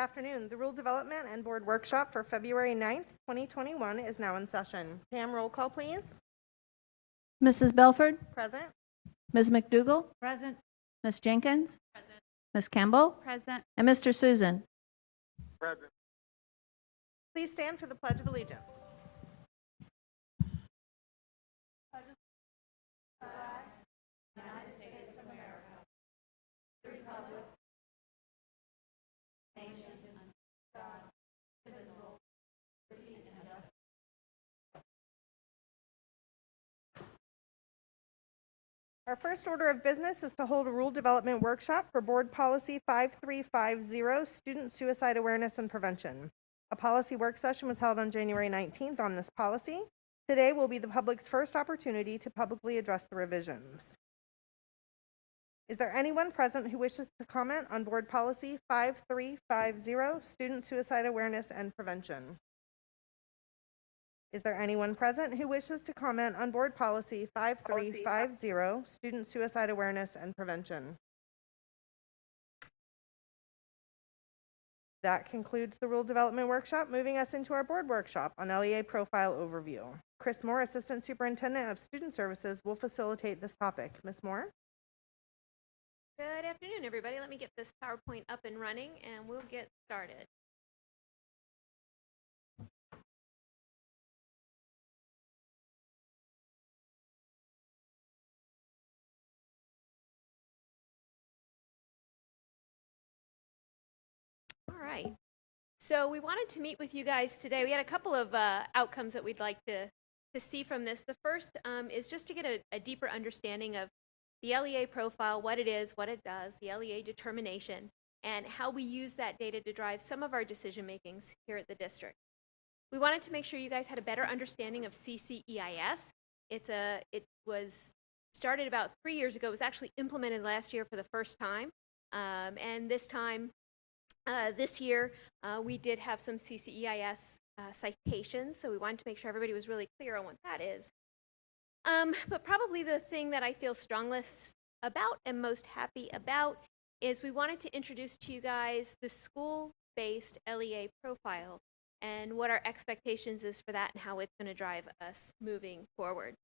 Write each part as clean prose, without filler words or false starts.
afternoon. The Rule Development and Board Workshop for February 9th, 2021 is now in session. Pam, roll call, please. Mrs. Belford? Present. Ms. McDougall? Present. Ms. Jenkins? Present. Ms. Campbell? Present. And Mr. Susan? Present. Please stand for the Pledge of Allegiance. Our first order of business is to hold a rule development workshop for Board Policy 5350, Student Suicide Awareness and Prevention. A policy work session was held on January 19th on this policy. Today will be the public's first opportunity to publicly address the revisions. Is there anyone present who wishes to comment on Board Policy 5350, Student Suicide Awareness and Prevention? Is there anyone present who wishes to comment on Board Policy 5350, Student Suicide Awareness and Prevention? That concludes the Rule Development Workshop, moving us into our Board Workshop on LEA Profile Overview. Chris Moore, Assistant Superintendent of Student Services, will facilitate this topic. Ms. Moore? Good afternoon, everybody. Let me get this PowerPoint up and running, and we'll get started. All right. So we wanted to meet with you guys today. We had a couple of outcomes that we'd like to see from this. The first is just to get a deeper understanding of the LEA profile, what it is, what it does, the LEA determination, and how we use that data to drive some of our decision makings here at the district. We wanted to make sure you guys had a better understanding of CCEIS. It was started about 3 years ago. It was actually implemented last year for the first time. And this year, we did have some CCEIS citations, so we wanted to make sure everybody was really clear on what that is. But probably the thing that I feel strongest about and most happy about is we wanted to introduce to you guys the school-based LEA profile and what our expectations is for that and how it's going to drive us moving forward.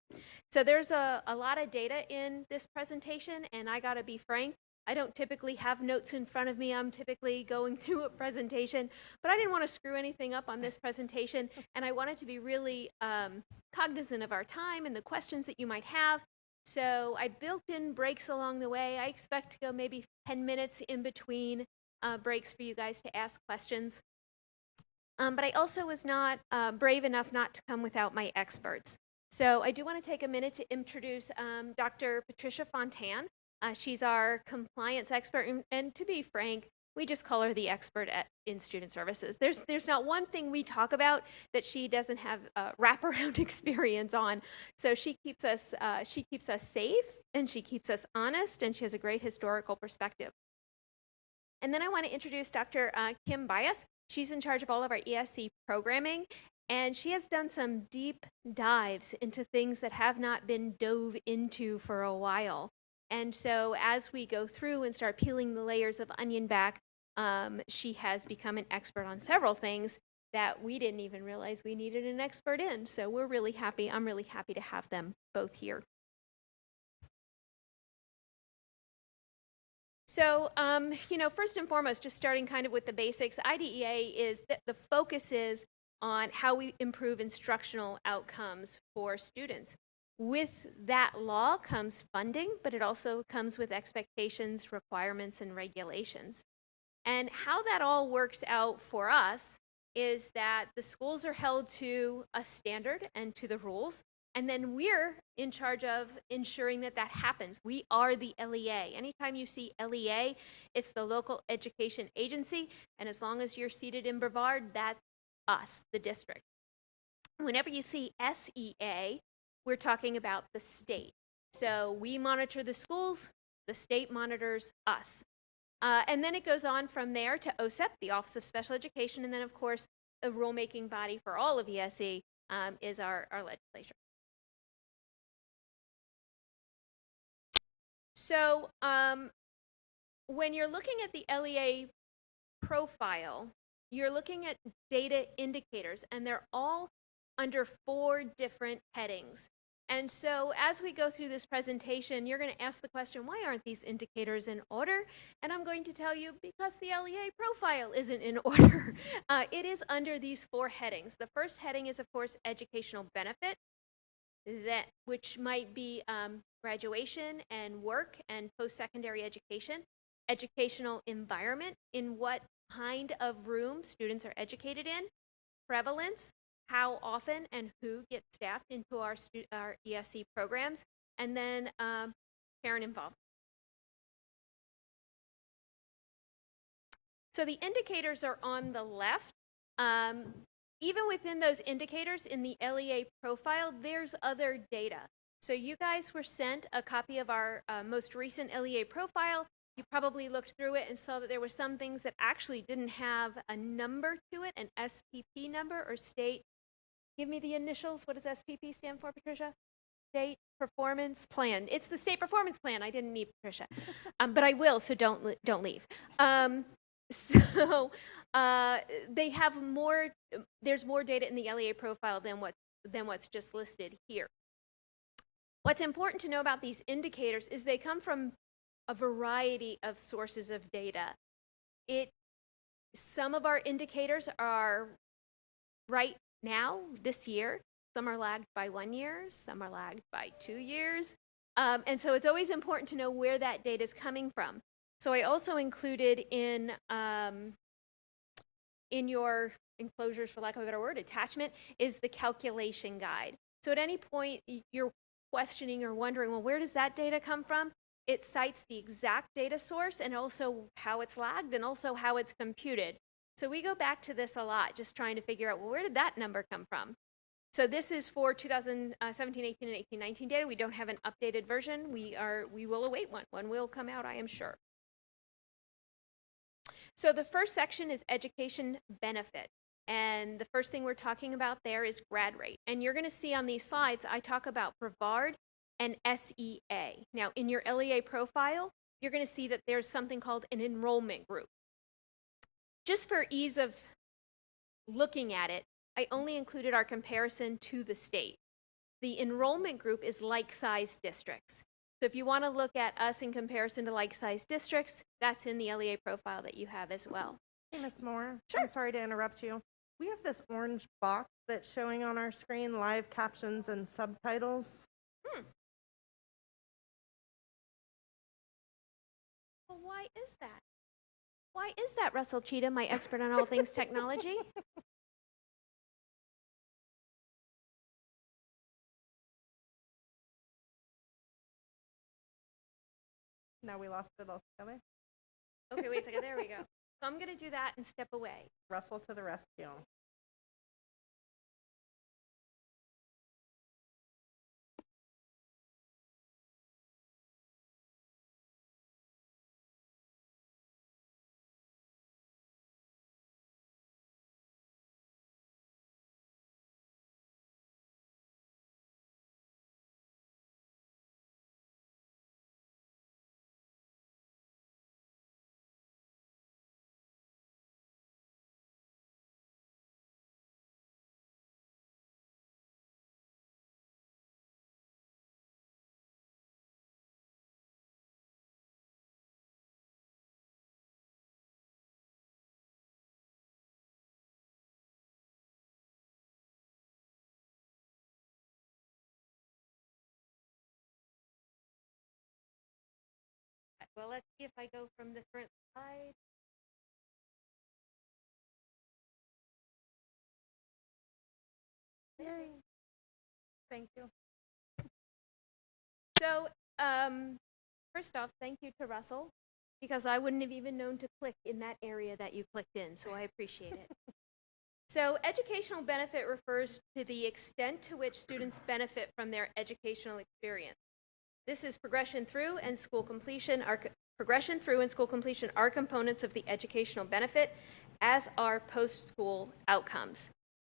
So there's a lot of data in this presentation, and I gotta be frank, I don't typically have notes in front of me. I'm typically going through a presentation, but I didn't want to screw anything up on this presentation, and I wanted to be really cognizant of our time and the questions that you might have. So I built in breaks along the way. I expect to go maybe 10 minutes in between breaks for you guys to ask questions. But I also was not brave enough not to come without my experts. So I do want to take a minute to introduce Dr. Patricia Fontan. She's our compliance expert, and to be frank, we just call her the expert in student services. There's not one thing we talk about that she doesn't have wraparound experience on. So she keeps us safe, and she keeps us honest, and she has a great historical perspective. And then I want to introduce Dr. Kim Bias. She's in charge of all of our ESC programming, and she has done some deep dives into things that have not been dove into for a while. And so as we go through and start peeling the layers of onion back, she has become an expert on several things that we didn't even realize we needed an expert in. So we're really happy. I'm really happy to have them both here. So, first and foremost, just starting kind of with the basics, IDEA is that the focus is on how we improve instructional outcomes for students. With that law comes funding, but it also comes with expectations, requirements, and regulations. And how that all works out for us is that the schools are held to a standard and to the rules, and then we're in charge of ensuring that that happens. We are the LEA. Anytime you see LEA, it's the local education agency, and as long as you're seated in Brevard, that's us, the district. Whenever you see SEA, we're talking about the state. So we monitor the schools, the state monitors us. And then it goes on from there to OSEP, the Office of Special Education, and then of course, a rulemaking body for all of ESE is our legislature. So when you're looking at the LEA Profile, you're looking at data indicators, and they're all under 4 different headings. And so as we go through this presentation, you're going to ask the question, why aren't these indicators in order? And I'm going to tell you, because the LEA profile isn't in order. It is under these 4 headings. The first heading is, of course, educational benefit, which might be graduation and work and post-secondary education. Educational environment, in what kind of room students are educated in. Prevalence, how often and who gets staffed into our ESE programs, and then parent involvement. So the indicators are on the left. Even within those indicators in the LEA profile, there's other data. So you guys were sent a copy of our most recent LEA profile. You probably looked through it and saw that there were some things that actually didn't have a number to it, an SPP number or state. Give me the initials. What does SPP stand for, Patricia? State Performance Plan. It's the State Performance Plan. I didn't need Patricia, but I will, so don't leave. They have more. There's more data in the LEA profile than what's just listed here. What's important to know about these indicators is they come from a variety of sources of data. Some of our indicators are right now, this year. Some are lagged by 1 year, some are lagged by 2 years. And so it's always important to know where that data is coming from. So I also included in your enclosures, for lack of a better word, attachment, is the calculation guide. So at any point you're questioning or wondering, well, where does that data come from? It cites the exact data source and also how it's lagged and also how it's computed. So we go back to this a lot, just trying to figure out, well, where did that number come from? So this is for 2017, 18, and 18, 19 data. We don't have an updated version. We will await one. One will come out, I am sure. So the first section is education benefit. And the first thing we're talking about there is grad rate. And you're going to see on these slides, I talk about Brevard and SEA. Now, in your LEA profile, you're going to see that there's something called an enrollment group. Just for ease of looking at it, I only included our comparison to the state. The enrollment group is like-sized districts. So if you want to look at us in comparison to like-sized districts, that's in the LEA profile that you have as well. Hey, Ms. Moore. Sure. I'm sorry to interrupt you. We have this orange box that's showing on our screen, live captions and subtitles. Well, why is that? Why is that, Russell Cheatham, my expert on all things technology? Now we lost it altogether. Okay, wait a second. There we go. So I'm going to do that and step away. Russell to the rescue. Well, let's see if I go from the current slide. Yay. Thank you. So first off, thank you to Russell, because I wouldn't have even known to click in that area that you clicked in, so I appreciate it. So educational benefit refers to the extent to which students benefit from their educational experience. This is progression through and school completion. Progression through and school completion are components of the educational benefit, as are post-school outcomes.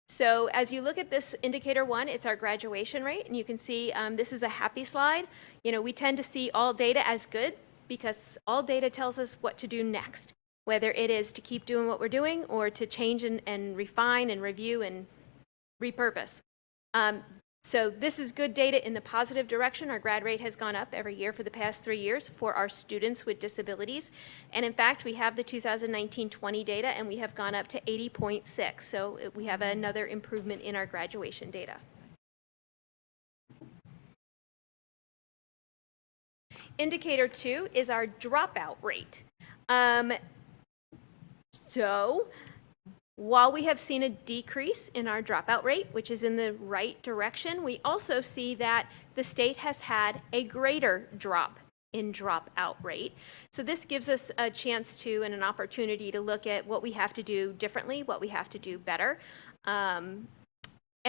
So as you look at this indicator 1, it's our graduation rate, and you can see this is a happy slide. You know, we tend to see all data as good because all data tells us what to do next. whether it is to keep doing what we're doing or to change and refine and review and repurpose. So this is good data in the positive direction. Our grad rate has gone up every year for the past 3 years for our students with disabilities. And in fact, we have the 2019-20 data, and we have gone up to 80.6. So we have another improvement in our graduation data. Indicator 2 is our dropout rate. So while we have seen a decrease in our dropout rate, which is in the right direction, we also see that the state has had a greater drop in dropout rate. So this gives us a chance to and an opportunity to look at what we have to do differently, what we have to do better. And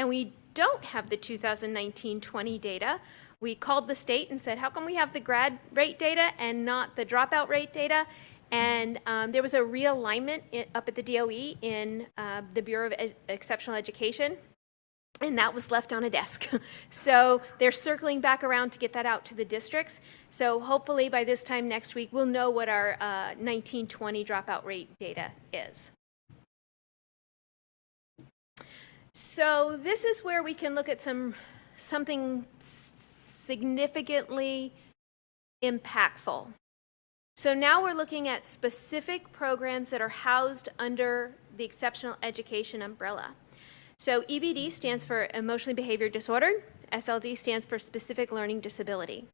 we don't have the 2019-20 data. We called the state and said, how come we have the grad rate data and not the dropout rate data? And there was a realignment up at the DOE in the Bureau of Exceptional Education, and that was left on a desk. So they're circling back around to get that out to the districts. So hopefully by this time next week, we'll know what our 19-20 dropout rate data is. So this is where we can look at something significantly impactful. So now we're looking at specific programs that are housed under the exceptional education umbrella. So EBD stands for emotionally behavior disordered. SLD stands for specific learning disability.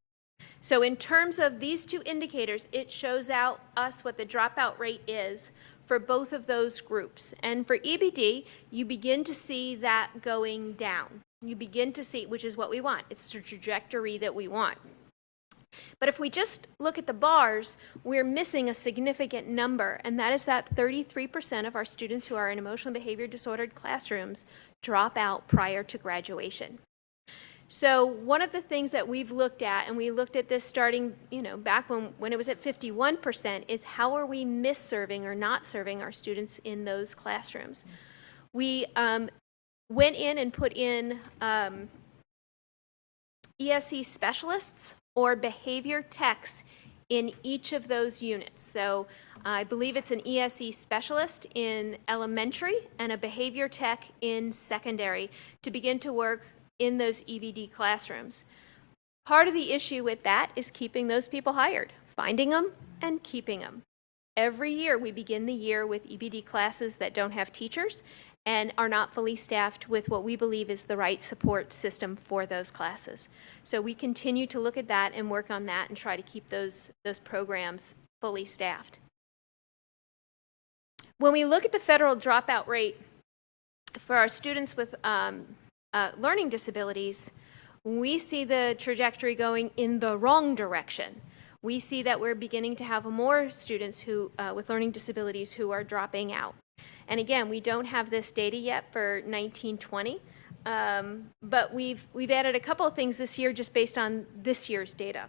So in terms of these two indicators, it shows out us what the dropout rate is for both of those groups. And for EBD, you begin to see that going down. You begin to see, which is what we want. It's the trajectory that we want. But if we just look at the bars, we're missing a significant number, and that is that 33% of our students who are in emotional behavior disordered classrooms drop out prior to graduation. So one of the things that we've looked at, and we looked at this starting, back when it was at 51%, is how are we misserving or not serving our students in those classrooms? We went in and put in ESE specialists or behavior techs in each of those units. So I believe it's an ESE specialist in elementary and a behavior tech in secondary to begin to work in those EBD classrooms. Part of the issue with that is keeping those people hired, finding them and keeping them. Every year we begin the year with EBD classes that don't have teachers and are not fully staffed with what we believe is the right support system for those classes. So we continue to look at that and work on that and try to keep those programs fully staffed. When we look at the federal dropout rate for our students with learning disabilities, we see the trajectory going in the wrong direction. We see that we're beginning to have more students who, with learning disabilities who are dropping out. And again, we don't have this data yet for 19-20, but we've added a couple of things this year just based on this year's data.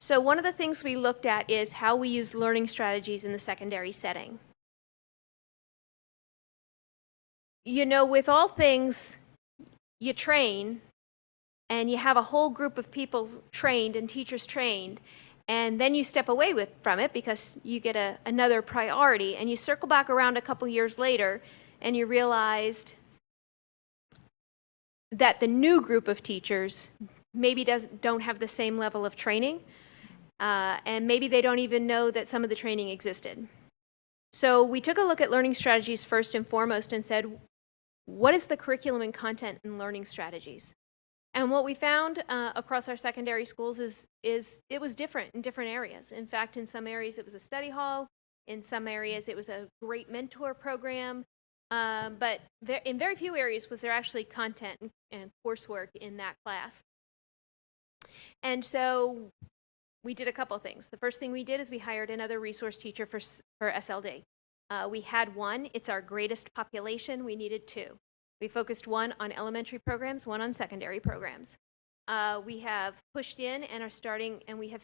So one of the things we looked at is how we use learning strategies in the secondary setting. With all things, you train, and you have a whole group of people trained and teachers trained, and then you step away from it because you get another priority, and you circle back around a couple years later, and you realized that the new group of teachers maybe don't have the same level of training, and maybe they don't even know that some of the training existed. So we took a look at learning strategies first and foremost and said, what is the curriculum and content and learning strategies? And what we found across our secondary schools is it was different in different areas. In fact, in some areas it was a study hall. In some areas it was a great mentor program. But in very few areas was there actually content and coursework in that class. And so we did a couple of things. The first thing we did is we hired another resource teacher for SLD. We had one. It's our greatest population. We needed two. We focused one on elementary programs, one on secondary programs. We have pushed in and are starting, and we have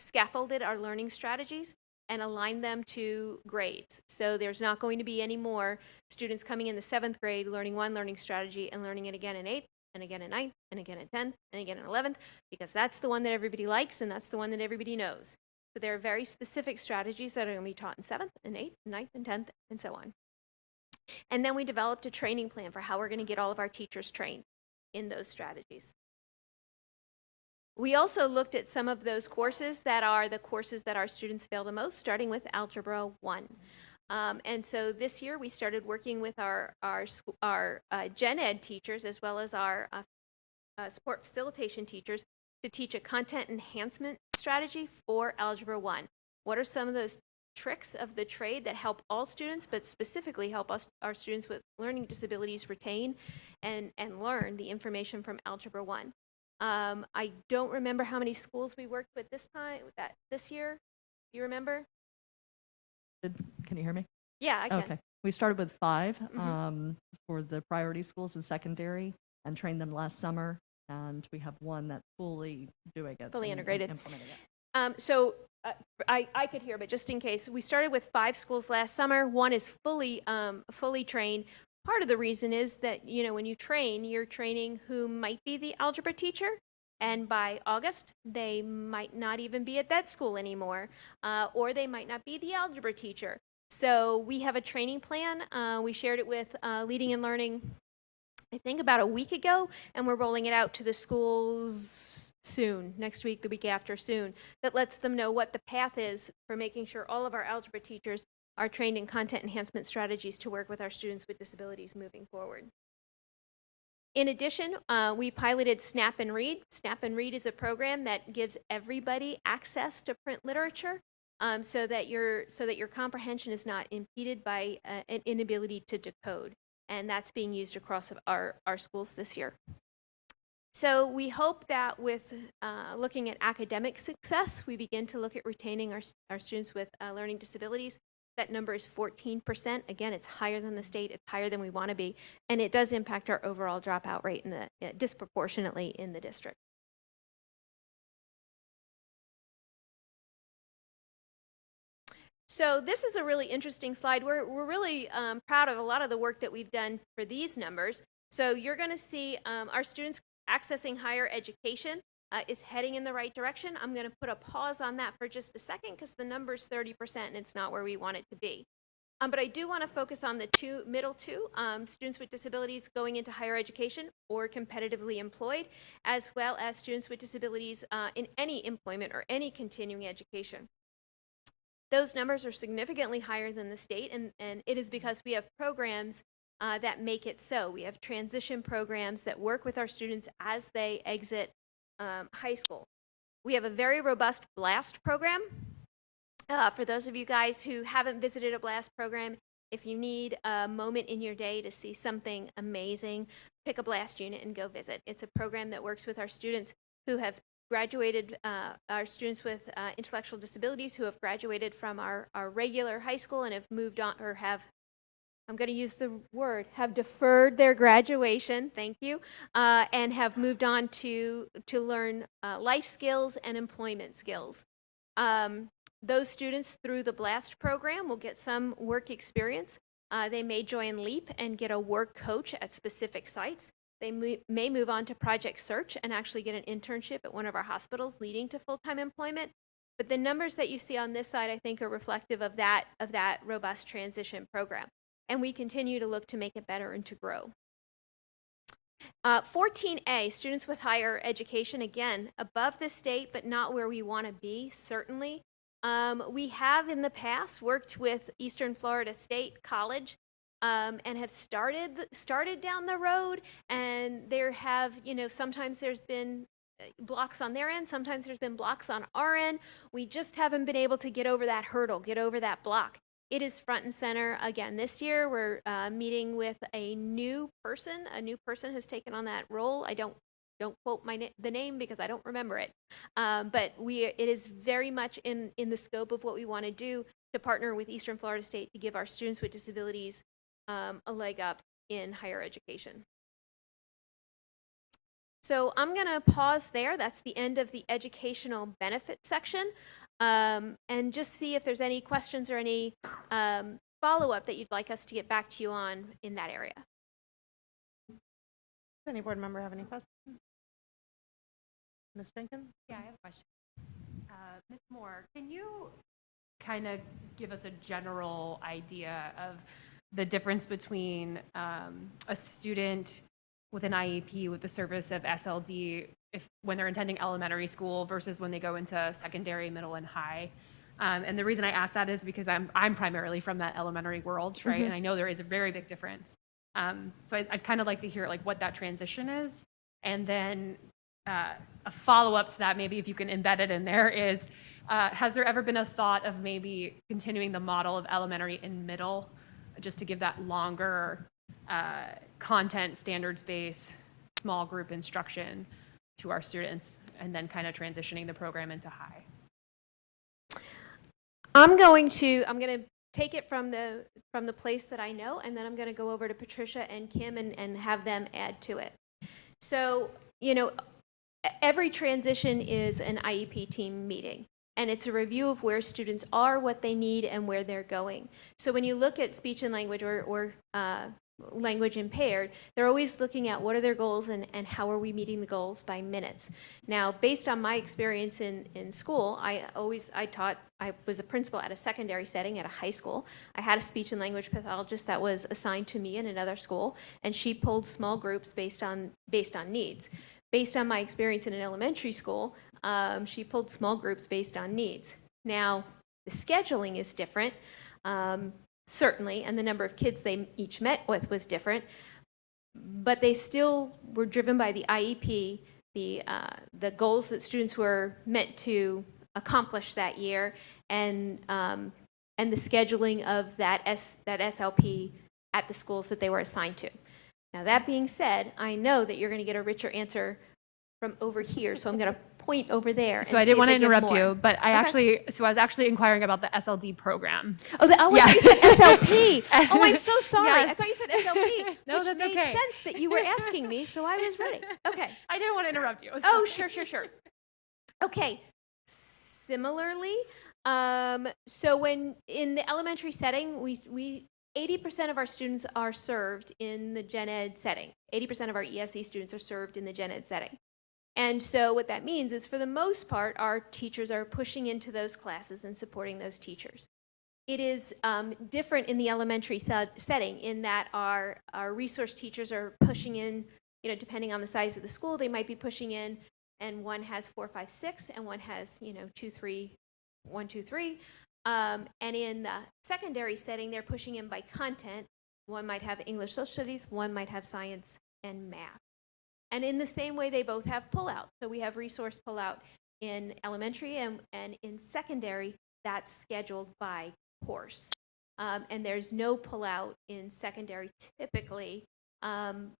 scaffolded our learning strategies and aligned them to grades. So there's not going to be any more students coming in the 7th grade learning one learning strategy and learning it again in 8th, and again in 9th, and again in 10th, and again in 11th, because that's the one that everybody likes and that's the one that everybody knows. So there are very specific strategies that are going to be taught in 7th and 8th, 9th and 10th, and so on. And then we developed a training plan for how we're going to get all of our teachers trained in those strategies. We also looked at some of those courses that are the courses that our students fail the most, starting with Algebra 1. And so this year we started working with our Gen Ed teachers as well as our support facilitation teachers to teach a content enhancement strategy for Algebra 1. What are some of those tricks of the trade that help all students, but specifically help our students with learning disabilities retain and learn the information from Algebra 1? I don't remember how many schools we worked with this year. Do you remember? Can you hear me? Yeah, I can. Okay. We started with 5 Mhm. for the priority schools in secondary and trained them last summer. And we have one that's fully doing it. Fully and integrated. Implementing it. I could hear, but just in case, we started with 5 schools last summer. One is fully trained. Part of the reason is that, when you train, you're training who might be the algebra teacher, and by August, they might not even be at that school anymore, or they might not be the algebra teacher. So we have a training plan. We shared it with Leading and Learning, I think about a week ago, and we're rolling it out to the schools soon, next week, the week after soon, that lets them know what the path is for making sure all of our algebra teachers are trained in content enhancement strategies to work with our students with disabilities moving forward. In addition, we piloted Snap and Read. Snap and Read is a program that gives everybody access to print literature so that your comprehension is not impeded by an inability to decode. And that's being used across our schools this year. So we hope that with looking at academic success, we begin to look at retaining our students with learning disabilities. That number is 14%. Again, it's higher than the state. It's higher than we want to be. And it does impact our overall dropout rate disproportionately in the district. So this is a really interesting slide. We're really proud of a lot of the work that we've done for these numbers. So you're going to see our students accessing higher education is heading in the right direction. I'm going to put a pause on that for just a second because the number is 30% and it's not where we want it to be. But I do want to focus on the middle two, students with disabilities going into higher education or competitively employed, as well as students with disabilities in any employment or any continuing education. Those numbers are significantly higher than the state, and it is because we have programs that make it so. We have transition programs that work with our students as they exit high school. We have a very robust BLAST program. For those of you guys who haven't visited a BLAST program, if you need a moment in your day to see something amazing, pick a BLAST unit and go visit. It's a program that works with our students who have graduated, our students with intellectual disabilities who have graduated from our regular high school and have moved on, or have, I'm going to use the word, have deferred their graduation, thank you, and have moved on to learn life skills and employment skills. Those students through the BLAST program will get some work experience. They may join LEAP and get a work coach at specific sites. They may move on to Project Search and actually get an internship at one of our hospitals, leading to full-time employment. But the numbers that you see on this side, I think, are reflective of that robust transition program. And we continue to look to make it better and to grow. 14A, students with higher education, again, above the state, but not where we want to be, certainly. We have in the past worked with Eastern Florida State College and have started down the road, and there have, sometimes there's been blocks on their end, sometimes there's been blocks on our end. We just haven't been able to get over that hurdle, get over that block. It is front and center again this year. We're meeting with a new person. A new person has taken on that role. I don't quote the name because I don't remember it. But it is very much in the scope of what we want to do to partner with Eastern Florida State to give our students with disabilities a leg up in higher education. So I'm going to pause there. That's the end of the educational benefit section. And just see if there's any questions or any follow-up that you'd like us to get back to you on in that area. Does any board member have any questions? Ms. Jenkins? Yeah, I have a question. Ms. Moore, can you kind of give us a general idea of the difference between a student with an IEP with the service of SLD when they're attending elementary school versus when they go into secondary, middle, and high? And the reason I ask that is because I'm primarily from that elementary world, right? And I know there is a very big difference. So I'd kind of like to hear like what that transition is, and then a follow-up to that, maybe if you can embed it in there, is has there ever been a thought of maybe continuing the model of elementary and middle, just to give that longer content, standards-based, small group instruction to our students, and then kind of transitioning the program into high? I'm going to take it from the place that I know, and then I'm going to go over to Patricia and Kim and have them add to it. So, every transition is an IEP team meeting, and it's a review of where students are, what they need, and where they're going. So when you look at speech and language or language impaired, they're always looking at what are their goals and how are we meeting the goals by minutes. Now, based on my experience in school, I was a principal at a secondary setting at a high school. I had a speech and language pathologist that was assigned to me in another school, and she pulled small groups based on needs. Based on my experience in an elementary school, she pulled small groups based on needs. Now, the scheduling is different. Certainly, and the number of kids they each met with was different, but they still were driven by the IEP, the goals that students were meant to accomplish that year, and the scheduling of that SLP at the schools that they were assigned to. Now, that being said, I know that you're going to get a richer answer from over here, so I'm going to point over there. So I didn't want to interrupt you, but I was actually inquiring about the SLD program. Oh, I thought you said SLP. Oh, I'm so sorry. Yes. I thought you said SLP, No, which that's made okay. sense that you were asking me, so I was ready. Okay. I didn't want to interrupt you. Oh, sure. Okay. Similarly, so when in the elementary setting, we 80% of our students are served in the gen ed setting. 80% of our ESE students are served in the gen ed setting. And so what that means is, for the most part, our teachers are pushing into those classes and supporting those teachers. It is different in the elementary setting in that our resource teachers are pushing in, depending on the size of the school, they might be pushing in, and one has 4, 5, 6, and one has, 2, 3, 1, 2, 3. And in the secondary setting, they're pushing in by content. One might have English, social studies, one might have science and math. And in the same way, they both have pullout. So we have resource pullout in elementary, and in secondary, that's scheduled by course. And there's no pullout in secondary typically.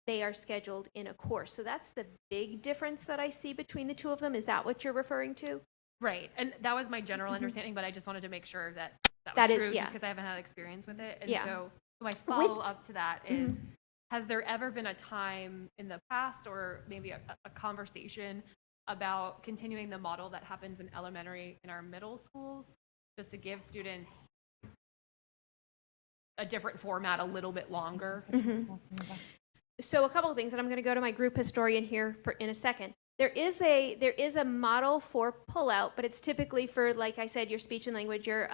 They are scheduled in a course. So that's the big difference that I see between the two of them. Is that what you're referring to? Right, and that was my general understanding, but I just wanted to make sure that That was is- true, yeah. just because I haven't had experience with it. And Yeah. so my follow-up to that is, has there ever been a time in the past, or maybe a conversation about continuing the model that happens in elementary in our middle schools, just to give students a different format a little bit longer? So a couple of things, and I'm going to go to my group historian here in a second. There is a model for pullout, but it's typically for, like I said, your speech and language, your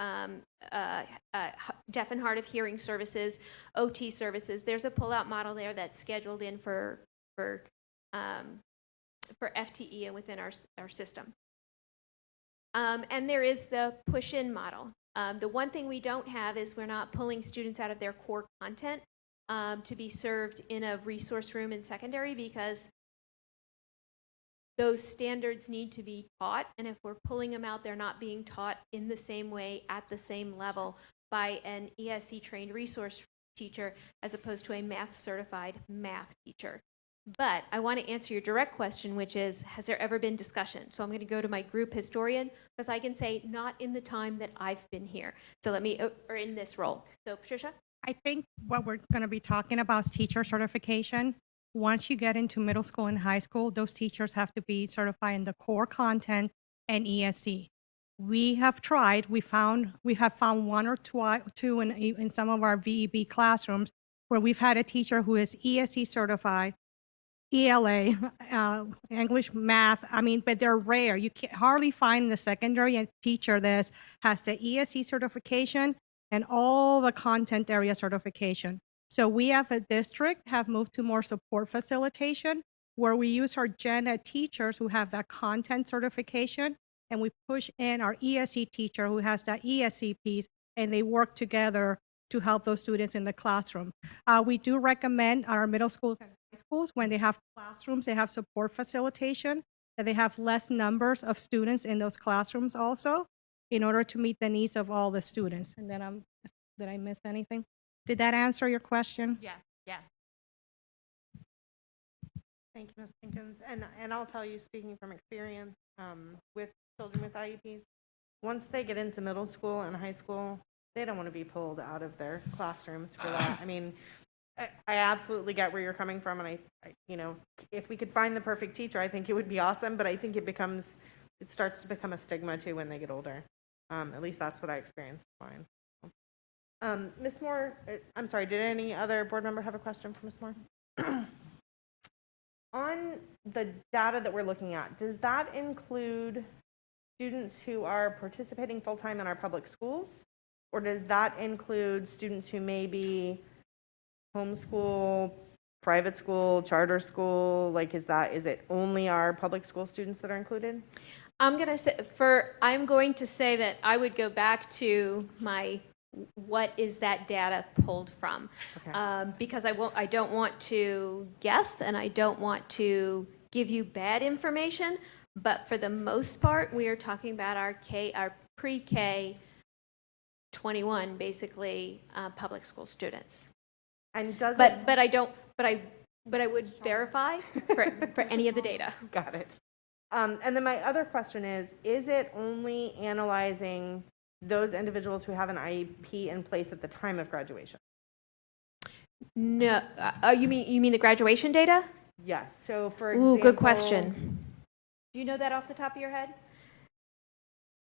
deaf and hard of hearing services, OT services. There's a pullout model there that's scheduled in for FTE and within our system. And there is the push-in model. The one thing we don't have is we're not pulling students out of their core content to be served in a resource room in secondary, because those standards need to be taught, and if we're pulling them out, they're not being taught in the same way at the same level by an ESE trained resource teacher as opposed to a math certified math teacher. But I want to answer your direct question, which is, has there ever been discussion? So I'm going to go to my group historian, because I can say not in the time that I've been here. So or in this role. So Patricia? I think what we're going to be talking about is teacher certification. Once you get into middle school and high school, those teachers have to be certified in the core content and ESE. We have tried. We have found one or two in some of our VEB classrooms where we've had a teacher who is ESE certified, ELA, English, math, I mean, but they're rare. You can hardly find the secondary teacher that has the ESE certification and all the content area certification. So we as a district have moved to more support facilitation where we use our gen ed teachers who have that content certification and we push in our ESE teacher who has that ESE piece and they work together to help those students in the classroom. We do recommend our middle schools and high schools when they have classrooms, they have support facilitation, that they have less numbers of students in those classrooms also in order to meet the needs of all the students. And then did I miss anything? Did that answer your question? Yeah, yeah. Thank you, Ms. Jenkins. And I'll tell you, speaking from experience with children with IEPs, once they get into middle school and high school, they don't want to be pulled out of their classrooms for that. I mean, I absolutely get where you're coming from, and I, you know, if we could find the perfect teacher, I think it would be awesome, but I think it starts to become a stigma too when they get older. At least that's what I experienced. Fine. Ms. Moore, I'm sorry, did any other board member have a question for Ms. Moore? On the data that we're looking at, does that include students who are participating full-time in our public schools? Or does that include students who may be homeschool, private school, charter school? Like, is it only our public school students that are included? I'm going to say that I would go back to my what is that data pulled from? Okay. Because I don't want to guess and I don't want to give you bad information, but for the most part, we are talking about our pre-K 21, basically, public school students. And does But I would verify for any of the data. Got it. And then my other question is it only analyzing those individuals who have an IEP in place at the time of graduation? No, you mean the graduation data? Yes. So for example. Ooh, good question. Do you know that off the top of your head?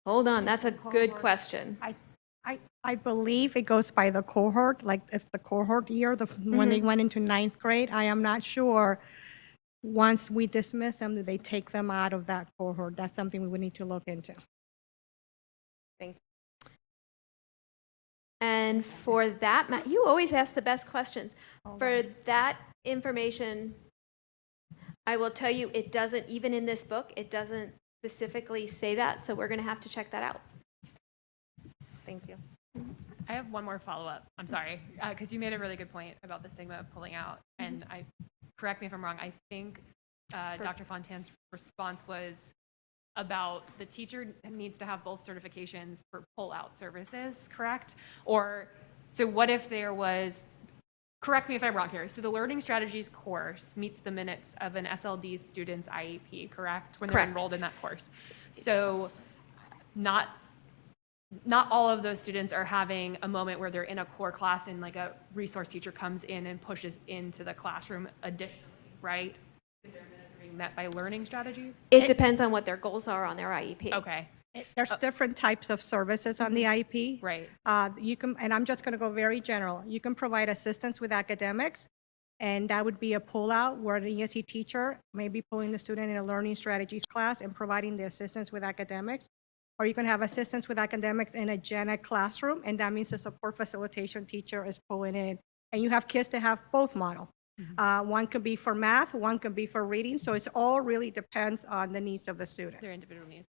Hold on, that's a good question. I believe it goes by the cohort, like it's the cohort year, when they went into 9th grade. I am not sure. Once we dismiss them, do they take them out of that cohort? That's something we would need to look into. Thank you. And for that, you always ask the best questions. For that information, I will tell you, it doesn't, even in this book, it doesn't specifically say that, so we're going to have to check that out. Thank you. I have one more follow-up. I'm sorry, because you made a really good point about the stigma of pulling out. And correct me if I'm wrong, I think Dr. Fontaine's response was about the teacher needs to have both certifications for pull-out services, correct? Or, so what if there was, correct me if I'm wrong here, so the Learning Strategies course meets the minutes of an SLD student's IEP, correct? When they're Correct. enrolled in that course. So not all of those students are having a moment where they're in a core class and like a resource teacher comes in and pushes into the classroom additionally, right? If their minutes are being met by learning strategies? It depends on what their goals are on their IEP. Okay, There's different types of services on the IEP. right. You can, and I'm just going to go very general. You can provide assistance with academics, and that would be a pull-out where the ESE teacher may be pulling the student in a learning strategies class and providing the assistance with academics. Or you can have assistance with academics in a gen ed classroom, and that means the support facilitation teacher is pulling in. And you have kids that have both model. One could be for math, one could be for reading, so it's all really depends on the needs of the student. Their individual needs.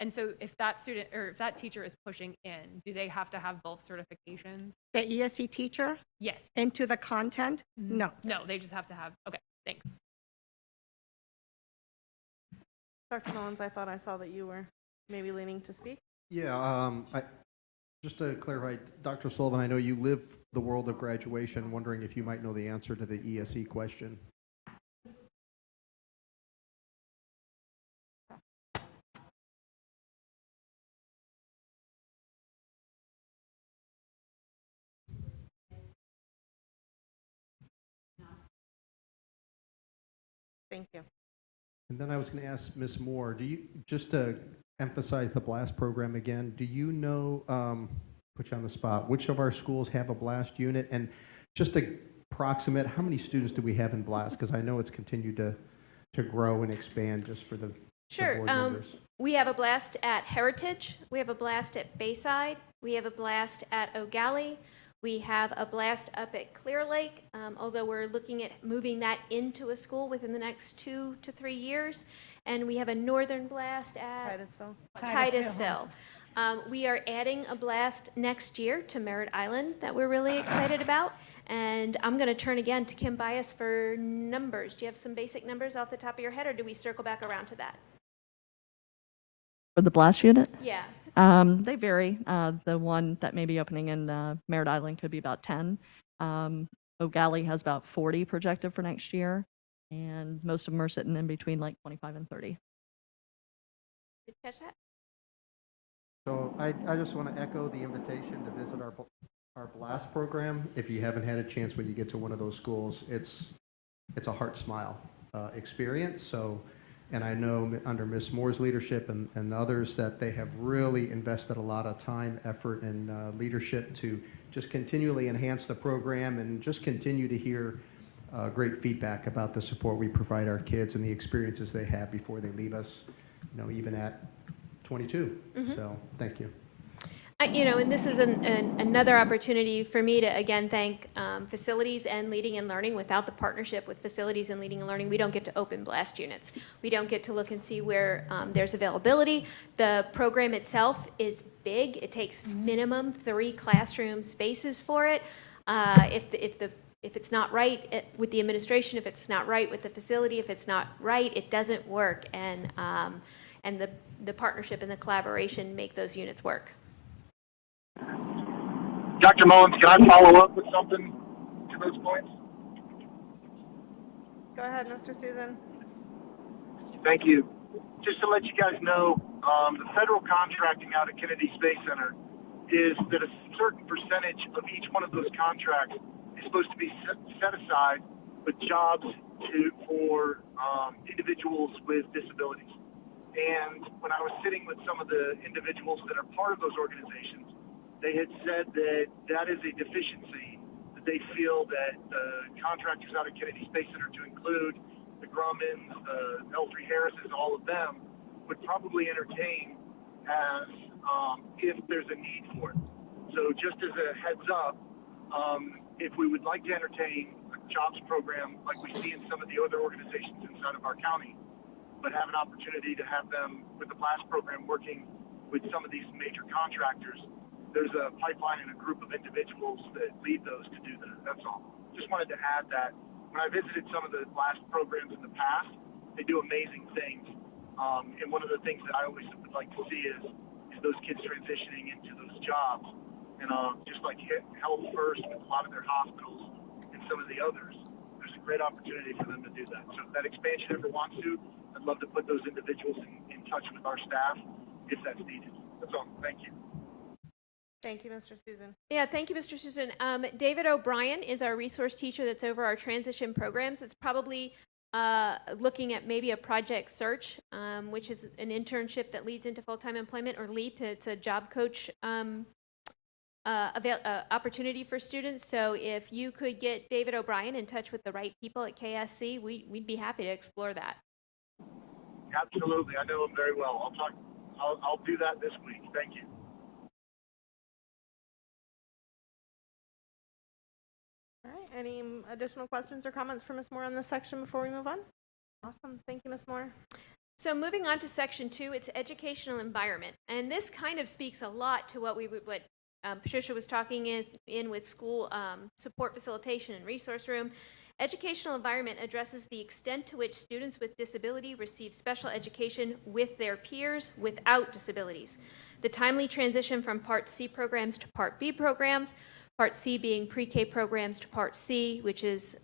And so if that student or if that teacher is pushing in, do they have to have both certifications? The ESE teacher Yes. into the content, no. No, they just have to have, okay, thanks. Dr. Mullins, I thought I saw that you were maybe leaning to speak. Yeah, just to clarify, Dr. Sullivan, I know you live the world of graduation, wondering if you might know the answer to the ESE question. Thank you. And then I was going to ask Ms. Moore, do you, just to emphasize the BLAST program again, do you know, put you on the spot, which of our schools have a BLAST unit? And just to approximate, how many students do we have in BLAST? Because I know it's continued to grow and expand just for the Sure. board members. We have a blast at Heritage. We have a blast at Bayside. We have a blast at O'Galley. We have a blast up at Clear Lake, although we're looking at moving that into a school within the next 2 to 3 years. And we have a northern blast at Titusville. Titusville. We are adding a blast next year to Merritt Island that we're really excited about. And I'm going to turn again to Kim Bias for numbers. Do you have some basic numbers off the top of your head, or do we circle back around to that? For the blast unit, Yeah. they vary. The one that may be opening in Merritt Island could be about 10. O'Galley has about 40 projected for next year, and most of them are sitting in between like 25 and 30. Did you catch that? So I just want to echo the invitation to visit our BLAST program. If you haven't had a chance when you get to one of those schools, it's a heart smile experience. So, and I know under Ms. Moore's leadership and others that they have really invested a lot of time, effort, and leadership to just continually enhance the program and just continue to hear great feedback about the support we provide our kids and the experiences they have before they leave us, even at 22. So thank you. And this is another opportunity for me to, again, thank Facilities and Leading and Learning. Without the partnership with Facilities and Leading and Learning, we don't get to open blast units. We don't get to look and see where there's availability. The program itself is big. It takes minimum 3 classroom spaces for it. If it's not right with the administration, if it's not right with the facility, if it's not right, it doesn't work. And the partnership and the collaboration make those units work. Dr. Mullins, can I follow up with something to those points? Go ahead, Mr. Susan. Thank you. Just to let you guys know, the federal contracting out at Kennedy Space Center is that a certain percentage of each one of those contracts is supposed to be set aside with jobs for individuals with disabilities. And when I was sitting with some of the individuals that are part of those organizations, they had said that that is a deficiency, that they feel that the contractors out at Kennedy Space Center, to include the Grummans, the L3 Harrises, all of them, would probably entertain as if there's a need for it. So just as a heads up, if we would like to entertain a jobs program like we see in some of the other organizations inside of our county, but have an opportunity to have them with the BLAST program working with some of these major contractors, there's a pipeline and a group of individuals that lead those to do that. That's all. Just wanted to add that. When I visited some of the BLAST programs in the past, they do amazing things. And one of the things that I always would like to see is those kids transitioning into those jobs. And just like Health First with a lot of their hospitals and some of the others, there's a great opportunity for them to do that. So if that expansion ever wants to, I'd love to put those individuals in touch with our staff if that's needed. That's all. Thank you. Thank you, Mr. Susan. Yeah, thank you, Mr. Susan. David O'Brien is our resource teacher that's over our transition programs. It's probably looking at maybe a project search, which is an internship that leads into full-time employment, or LEAP. It's a job coach opportunity for students. So if you could get David O'Brien in touch with the right people at KSC, we'd be happy to explore that. Absolutely. I know him very well. I'll do that this week. Thank you. All right, any additional questions or comments for Ms. Moore on this section before we move on? Awesome, thank you, Ms. Moore. So moving on to section 2, it's educational environment. And this kind of speaks a lot to what Patricia was talking in with school support facilitation and resource room. Educational environment addresses the extent to which students with disability receive special education with their peers without disabilities. The timely transition from Part C programs to Part B programs, Part C being pre-K programs to Part C, which is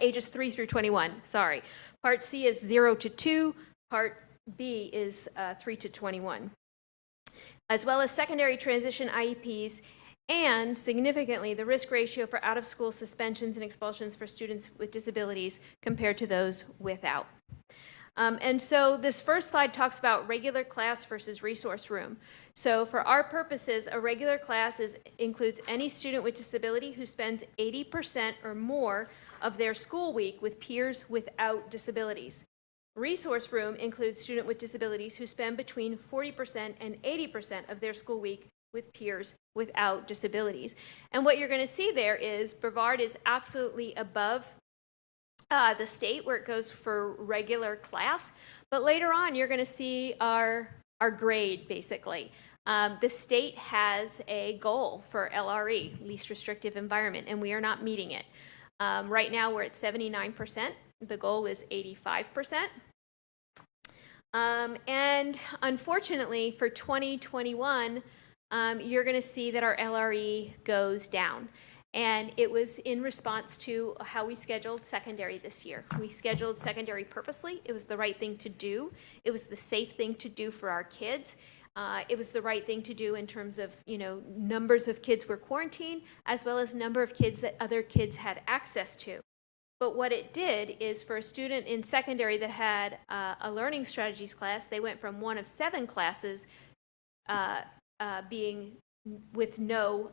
ages 3 through 21, sorry. Part C is 0 to 2, Part B is 3 to 21. As well as secondary transition IEPs, and significantly, the risk ratio for out-of-school suspensions and expulsions for students with disabilities compared to those without. And so this first slide talks about regular class versus resource room. So for our purposes, a regular class includes any student with disability who spends 80% or more of their school week with peers without disabilities. Resource room includes student with disabilities who spend between 40% and 80% of their school week with peers without disabilities. And what you're going to see there is Brevard is absolutely above the state where it goes for regular class, but later on you're going to see our grade basically. The state has a goal for LRE, least restrictive environment, and we are not meeting it. Right now we're at 79%. The goal is 85%. And unfortunately for 2021, you're going to see that our LRE goes down. And it was in response to how we scheduled secondary this year. We scheduled secondary purposely. It was the right thing to do. It was the safe thing to do for our kids. It was the right thing to do in terms of, numbers of kids were quarantined, as well as number of kids that other kids had access to. But what it did is for a student in secondary that had a learning strategies class, they went from one of 7 classes being with no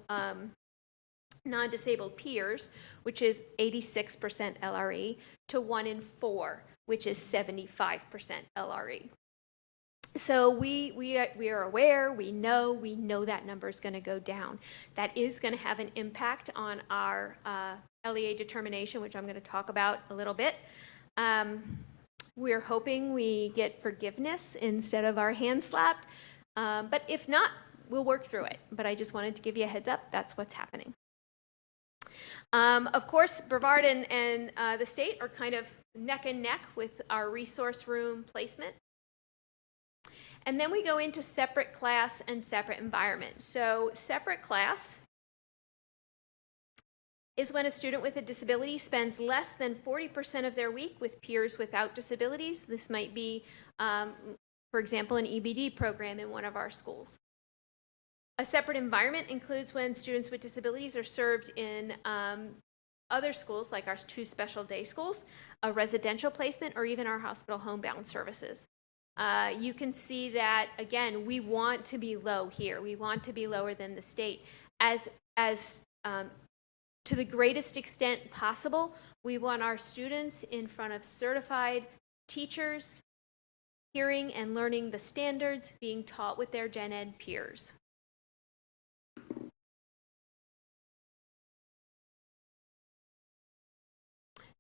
non-disabled peers, which is 86% LRE, to 1 in 4, which is 75% LRE. So we are aware, we know that number is going to go down. That is going to have an impact on our LEA determination, which I'm going to talk about a little bit. We're hoping we get forgiveness instead of our hands slapped, but if not, we'll work through it. But I just wanted to give you a heads up, that's what's happening. Of course, Brevard and the state are kind of neck and neck with our resource room placement. And then we go into separate class and separate environment. So separate class is when a student with a disability spends less than 40% of their week with peers without disabilities. This might be, for example, an EBD program in one of our schools. A separate environment includes when students with disabilities are served in other schools, like our 2 special day schools, a residential placement, or even our hospital homebound services. You can see that, again, we want to be low here. We want to be lower than the state. As to the greatest extent possible, we want our students in front of certified teachers, hearing and learning the standards, being taught with their gen ed peers.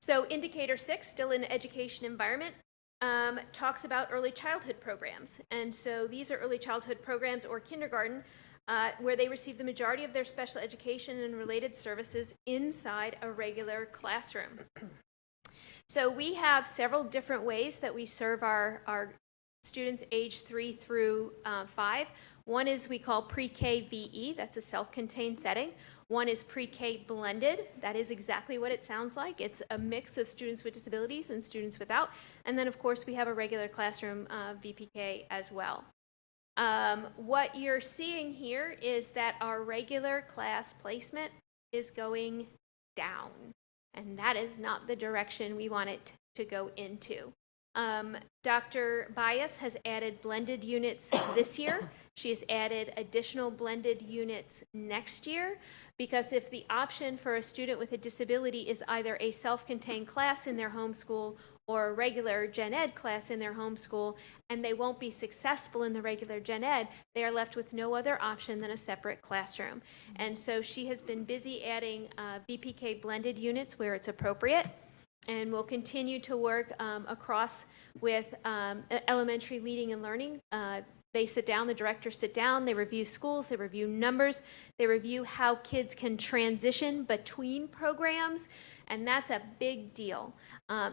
So indicator 6, still in education environment, talks about early childhood programs. And so these are early childhood programs or kindergarten where they receive the majority of their special education and related services inside a regular classroom. So we have several different ways that we serve our students age 3 through 5. One is we call pre-K VE, that's a self-contained setting. One is pre-K blended. That is exactly what it sounds like. It's a mix of students with disabilities and students without. And then, of course, we have a regular classroom VPK as well. What you're seeing here is that our regular class placement is going down. And that is not the direction we want it to go into. Dr. Bias has added blended units this year. She has added additional blended units next year, because if the option for a student with a disability is either a self-contained class in their home school or a regular gen ed class in their home school, and they won't be successful in the regular gen ed, they are left with no other option than a separate classroom. And so she has been busy adding VPK blended units where it's appropriate, and we'll continue to work across with elementary leading and learning. They sit down, the directors sit down, they review schools, they review numbers, they review how kids can transition between programs, and that's a big deal.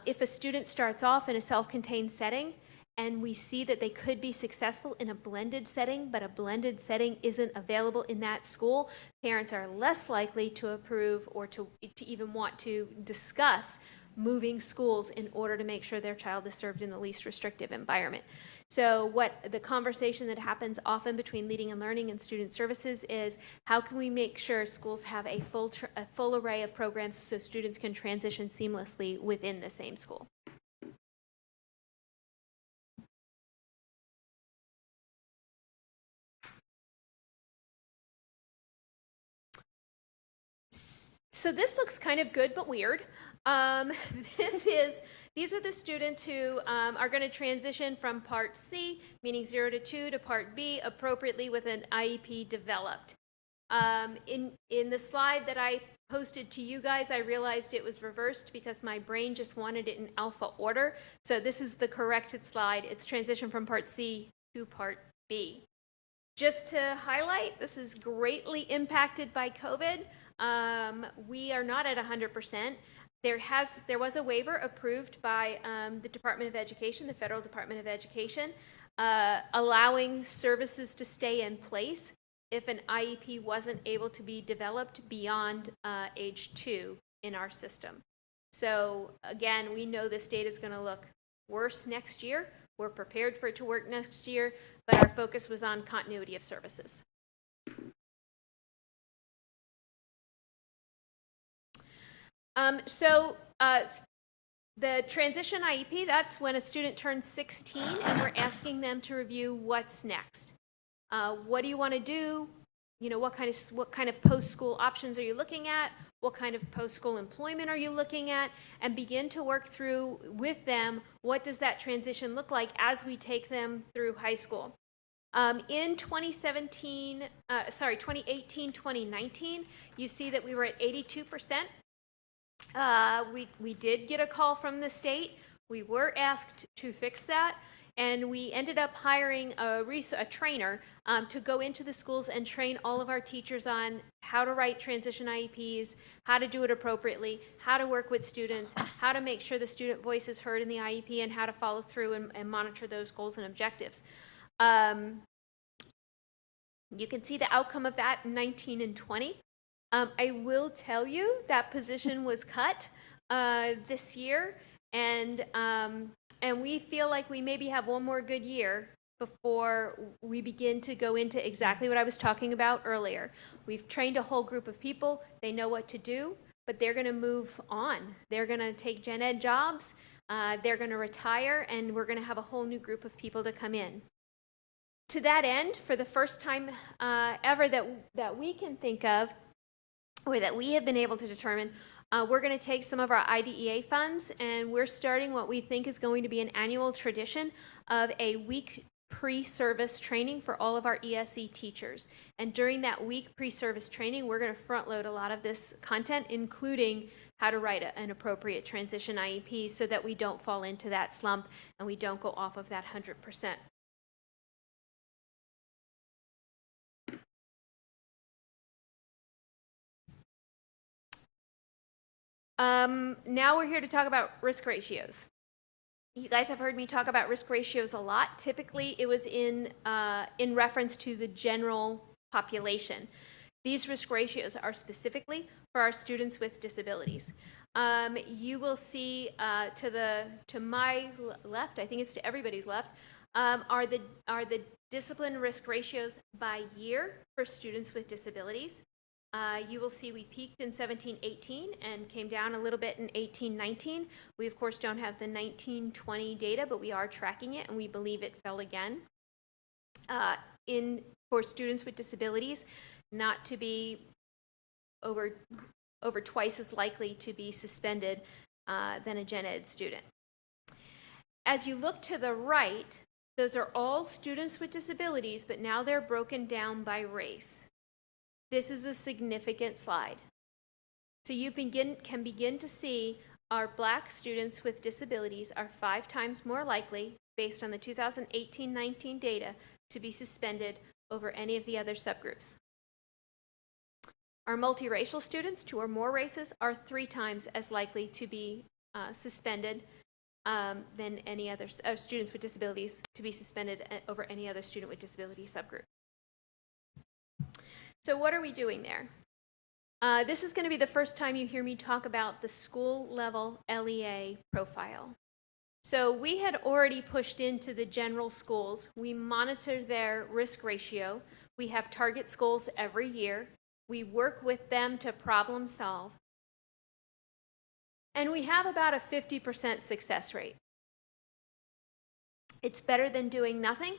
If a student starts off in a self-contained setting and we see that they could be successful in a blended setting, but a blended setting isn't available in that school, parents are less likely to approve or to even want to discuss moving schools in order to make sure their child is served in the least restrictive environment. So what the conversation that happens often between leading and learning and student services is, how can we make sure schools have a full array of programs so students can transition seamlessly within the same school? So this looks kind of good but weird. Um, these are the students who are going to transition from Part C, meaning 0 to 2, to Part B appropriately with an IEP developed. In the slide that I posted to you guys, I realized it was reversed because my brain just wanted it in alpha order. So this is the corrected slide. It's transition from Part C to Part B. Just to highlight, this is greatly impacted by COVID. We are not at 100%. There was a waiver approved by the Department of Education, the Federal Department of Education, allowing services to stay in place if an IEP wasn't able to be developed beyond age 2 in our system. So again, we know this data is going to look worse next year. We're prepared for it to work next year, but our focus was on continuity of services. The transition IEP, that's when a student turns 16 and we're asking them to review what's next. What do you want to do? You know, what kind of post-school options are you looking at? What kind of post-school employment are you looking at? And begin to work through with them, what does that transition look like as we take them through high school? In 2018, 2019, you see that we were at 82%. We did get a call from the state. We were asked to fix that, and we ended up hiring a trainer to go into the schools and train all of our teachers on how to write transition IEPs, how to do it appropriately, how to work with students, how to make sure the student voice is heard in the IEP, and how to follow through and monitor those goals and objectives. You can see the outcome of that in 19 and 20. I will tell you that position was cut this year, and we feel like we maybe have one more good year before we begin to go into exactly what I was talking about earlier. We've trained a whole group of people. They know what to do, but they're going to move on. They're going to take gen ed jobs. They're going to retire, and we're going to have a whole new group of people to come in. To that end, for the first time ever that we can think of, or that we have been able to determine, we're going to take some of our IDEA funds, and we're starting what we think is going to be an annual tradition of a week pre-service training for all of our ESE teachers. And during that week pre-service training, we're going to front load a lot of this content, including how to write an appropriate transition IEP so that we don't fall into that slump and we don't go off of that 100%. Now we're here to talk about risk ratios. You guys have heard me talk about risk ratios a lot. Typically, it was in reference to the general population. These risk ratios are specifically for our students with disabilities. You will see to my left, I think it's to everybody's left, are the discipline risk ratios by year for students with disabilities. You will see we peaked in 17-18 and came down a little bit in 18-19. We, of course, don't have the 19-20 data, but we are tracking it, and we believe it fell again. For students with disabilities, not to be over twice as likely to be suspended than a gen ed student. As you look to the right, those are all students with disabilities, but now they're broken down by race. This is a significant slide. So you can begin to see our Black students with disabilities are 5 times more likely, based on the 2018-19 data, to be suspended over any of the other subgroups. Our multiracial students, 2 or more races, are 3 times as likely to be suspended than any other students with disabilities to be suspended over any other student with disability subgroup. So what are we doing there? This is going to be the first time you hear me talk about the school level LEA profile. So we had already pushed into the general schools. We monitor their risk ratio. We have target schools every year. We work with them to problem solve. And we have about a 50% success rate. It's better than doing nothing.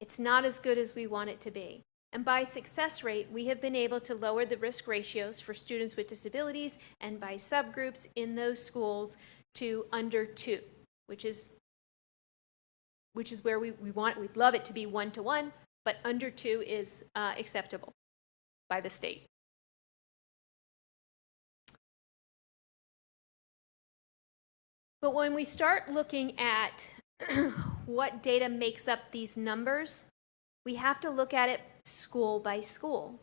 It's not as good as we want it to be. And by success rate, we have been able to lower the risk ratios for students with disabilities and by subgroups in those schools to under 2, which is where we'd love it to be 1-to-1, but under 2 is acceptable by the state. But when we start looking at what data makes up these numbers, we have to look at it school by school.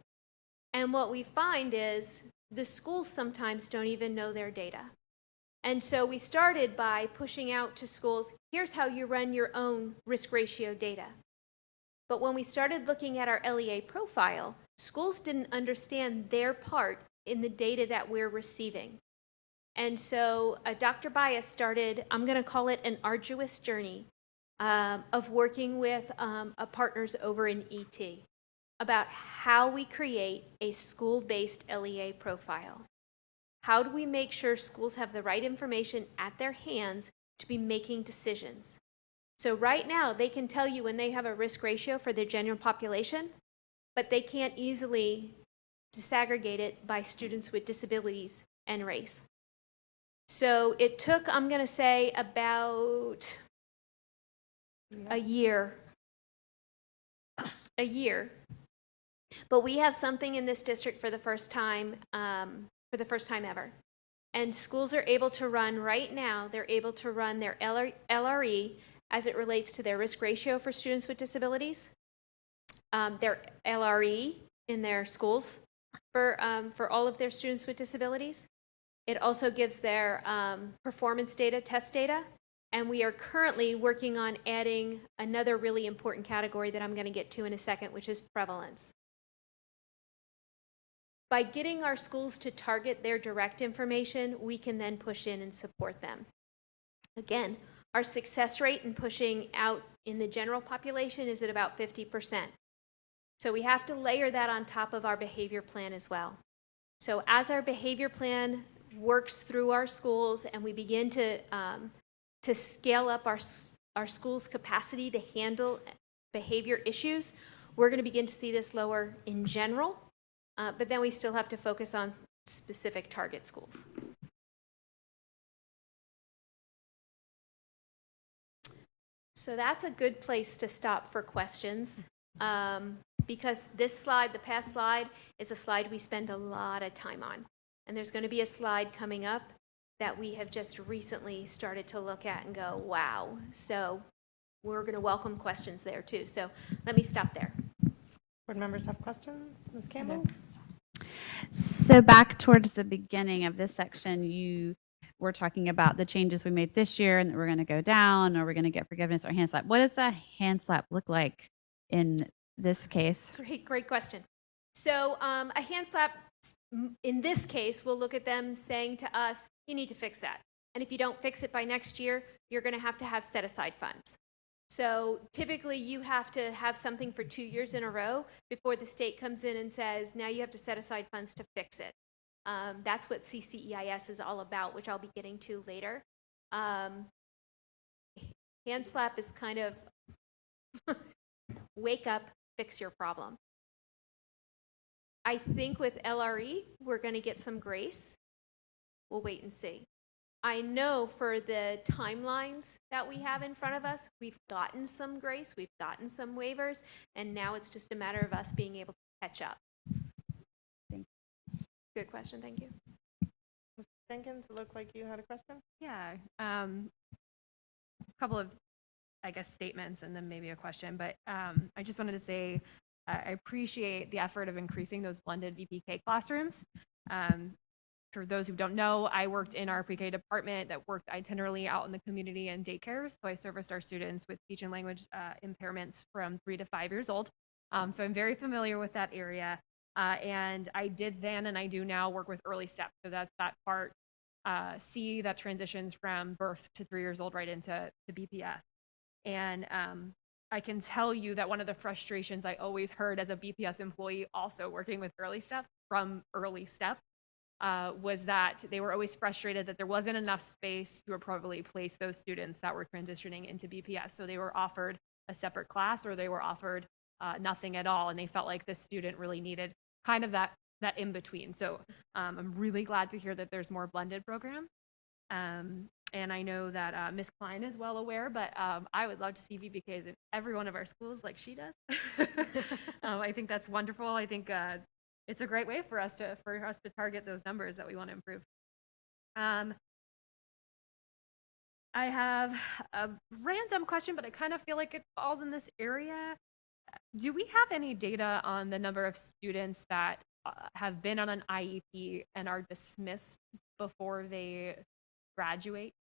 And what we find is the schools sometimes don't even know their data. And so we started by pushing out to schools, here's how you run your own risk ratio data. But when we started looking at our LEA profile, schools didn't understand their part in the data that we're receiving. And so Dr. Bias started, I'm going to call it an arduous journey of working with partners over in ET about how we create a school-based LEA profile. How do we make sure schools have the right information at their hands to be making decisions? So right now, they can tell you when they have a risk ratio for their general population, but they can't easily disaggregate it by students with disabilities and race. So it took, I'm going to say, about a year. But we have something in this district for the first time ever. And schools are able to run right now, they're able to run their LRE as it relates to their risk ratio for students with disabilities, their LRE in their schools for all of their students with disabilities. It also gives their performance data, test data, and we are currently working on adding another really important category that I'm going to get to in a second, which is prevalence. By getting our schools to target their direct information, we can then push in and support them. Again, our success rate in pushing out in the general population is at about 50%. So we have to layer that on top of our behavior plan as well. So as our behavior plan works through our schools and we begin to scale up our schools' capacity to handle behavior issues, we're going to begin to see this lower in general, but then we still have to focus on specific target schools. So that's a good place to stop for questions, because this slide, the past slide, is a slide we spend a lot of time on. And there's going to be a slide coming up that we have just recently started to look at and go, wow. So we're going to welcome questions there too. So let me stop there. Board members have questions? Ms. Campbell? So back towards the beginning of this section, you were talking about the changes we made this year and that we're going to go down, or we're going to get forgiveness or hand slap. What does a hand slap look like in this case? Great question. So a hand slap, in this case, we'll look at them saying to us, you need to fix that. And if you don't fix it by next year, you're going to have set aside funds. So typically you have to have something for 2 years in a row before the state comes in and says, now you have to set aside funds to fix it. That's what CCEIS is all about, which I'll be getting to later. Hand slap is kind of wake up, fix your problem. I think with LRE, we're going to get some grace. We'll wait and see. I know for the timelines that we have in front of us, we've gotten some grace, we've gotten some waivers, and now it's just a matter of us being able to catch up. Good question, thank you. Ms. Jenkins, it looked like you had a question. Yeah, a couple of, I guess, statements and then maybe a question, but I just wanted to say I appreciate the effort of increasing those blended VPK classrooms. For those who don't know, I worked in our pre-K department that worked itinerarily out in the community and daycares. So I serviced our students with speech and language impairments from 3 to 5 years old. So I'm very familiar with that area. And I did then, and I do now, work with early steps. So that's that part C that transitions from birth to 3 years old right into BPS. And I can tell you that one of the frustrations I always heard as a BPS employee also working with early step from early step was that they were always frustrated that there wasn't enough space to appropriately place those students that were transitioning into BPS. So they were offered a separate class or they were offered nothing at all, and they felt like the student really needed kind of that in between. So I'm really glad to hear that there's more blended programs. And I know that Ms. Klein is well aware, but I would love to see VBKs in every one of our schools like she does. I think that's wonderful. I think it's a great way for us to target those numbers that we want to improve. I have a random question, but I kind of feel like it falls in this area. Do we have any data on the number of students that have been on an IEP and are dismissed before they graduate?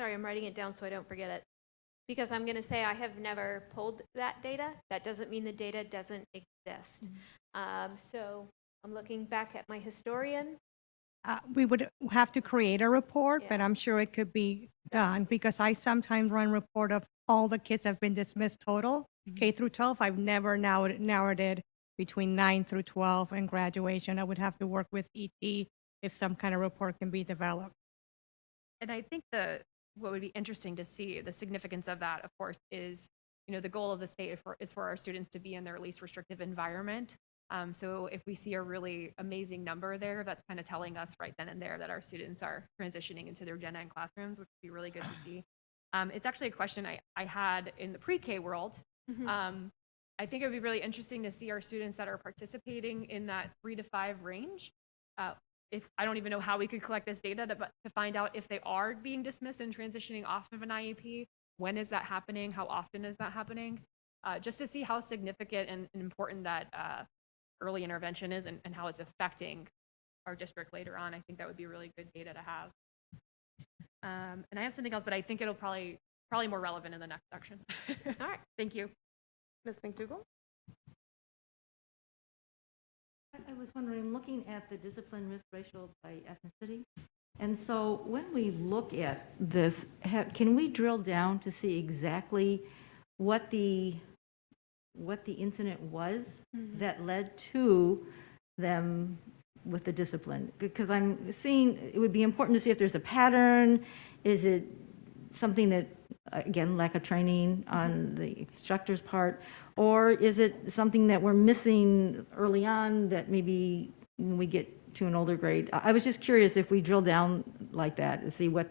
Sorry, I'm writing it down so I don't forget it. Because I'm going to say I have never pulled that data. That doesn't mean the data doesn't exist. So I'm looking back at my historian. We would have to create a report, but Yeah. I'm sure it could be done because I sometimes run report of all the kids that have been dismissed total, K through 12. I've never narrowed it between 9 through 12 and graduation. I would have to work with ET if some kind of report can be developed. And I think what would be interesting to see, the significance of that, of course, is, the goal of the state is for our students to be in their least restrictive environment. So if we see a really amazing number there, that's kind of telling us right then and there that our students are transitioning into their Gen Ed classrooms, which would be really good to see. It's actually a question I had in the pre-K world. I think it would be really interesting to see our students that are participating in that 3 to 5 range. If I don't even know how we could collect this data to find out if they are being dismissed and transitioning off of an IEP. When is that happening? How often is that happening? Just to see how significant and important that early intervention is and how it's affecting our district later on. I think that would be really good data to have. And I have something else, but I think it'll probably more relevant in the next section. All right. Thank you. Ms. McDougall? I was wondering, looking at the discipline risk ratio by ethnicity, and so when we look at this, can we drill down to see exactly what the incident was that led to them with the discipline? Because I'm seeing it would be important to see if there's a pattern. Is it something that, again, lack of training on the instructor's part, or is it something that we're missing early on that maybe when we get to an older grade? I was just curious if we drill down like that and see what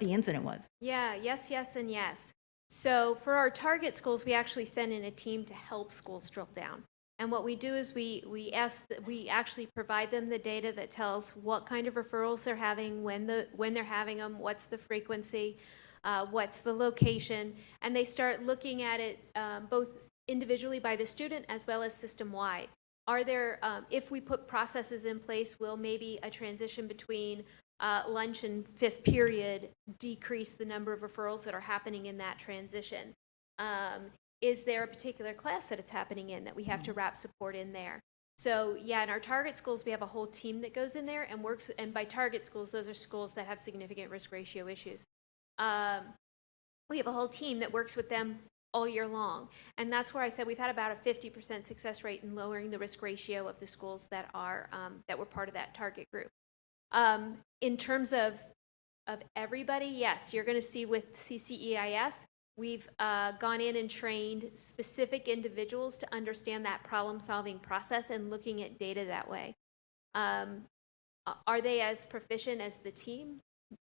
the incident was. Yeah, yes, and yes. So for our target schools, we actually send in a team to help schools drill down. And what we do is we actually provide them the data that tells what kind of referrals they're having, when they're having them, what's the frequency, what's the location, and they start looking at it both individually by the student as well as system-wide. Are there, if we put processes in place, will maybe a transition between lunch and 5th period decrease the number of referrals that are happening in that transition? Is there a particular class that it's happening in that we have to wrap support in there? So yeah, in our target schools, we have a whole team that goes in there and works, and by target schools, those are schools that have significant risk ratio issues. We have a whole team that works with them all year long. And that's where I said we've had about a 50% success rate in lowering the risk ratio of the schools that are that were part of that target group. In terms of everybody, yes, you're going to see with CCEIS, we've gone in and trained specific individuals to understand that problem-solving process and looking at data that way. Are they as proficient as the team?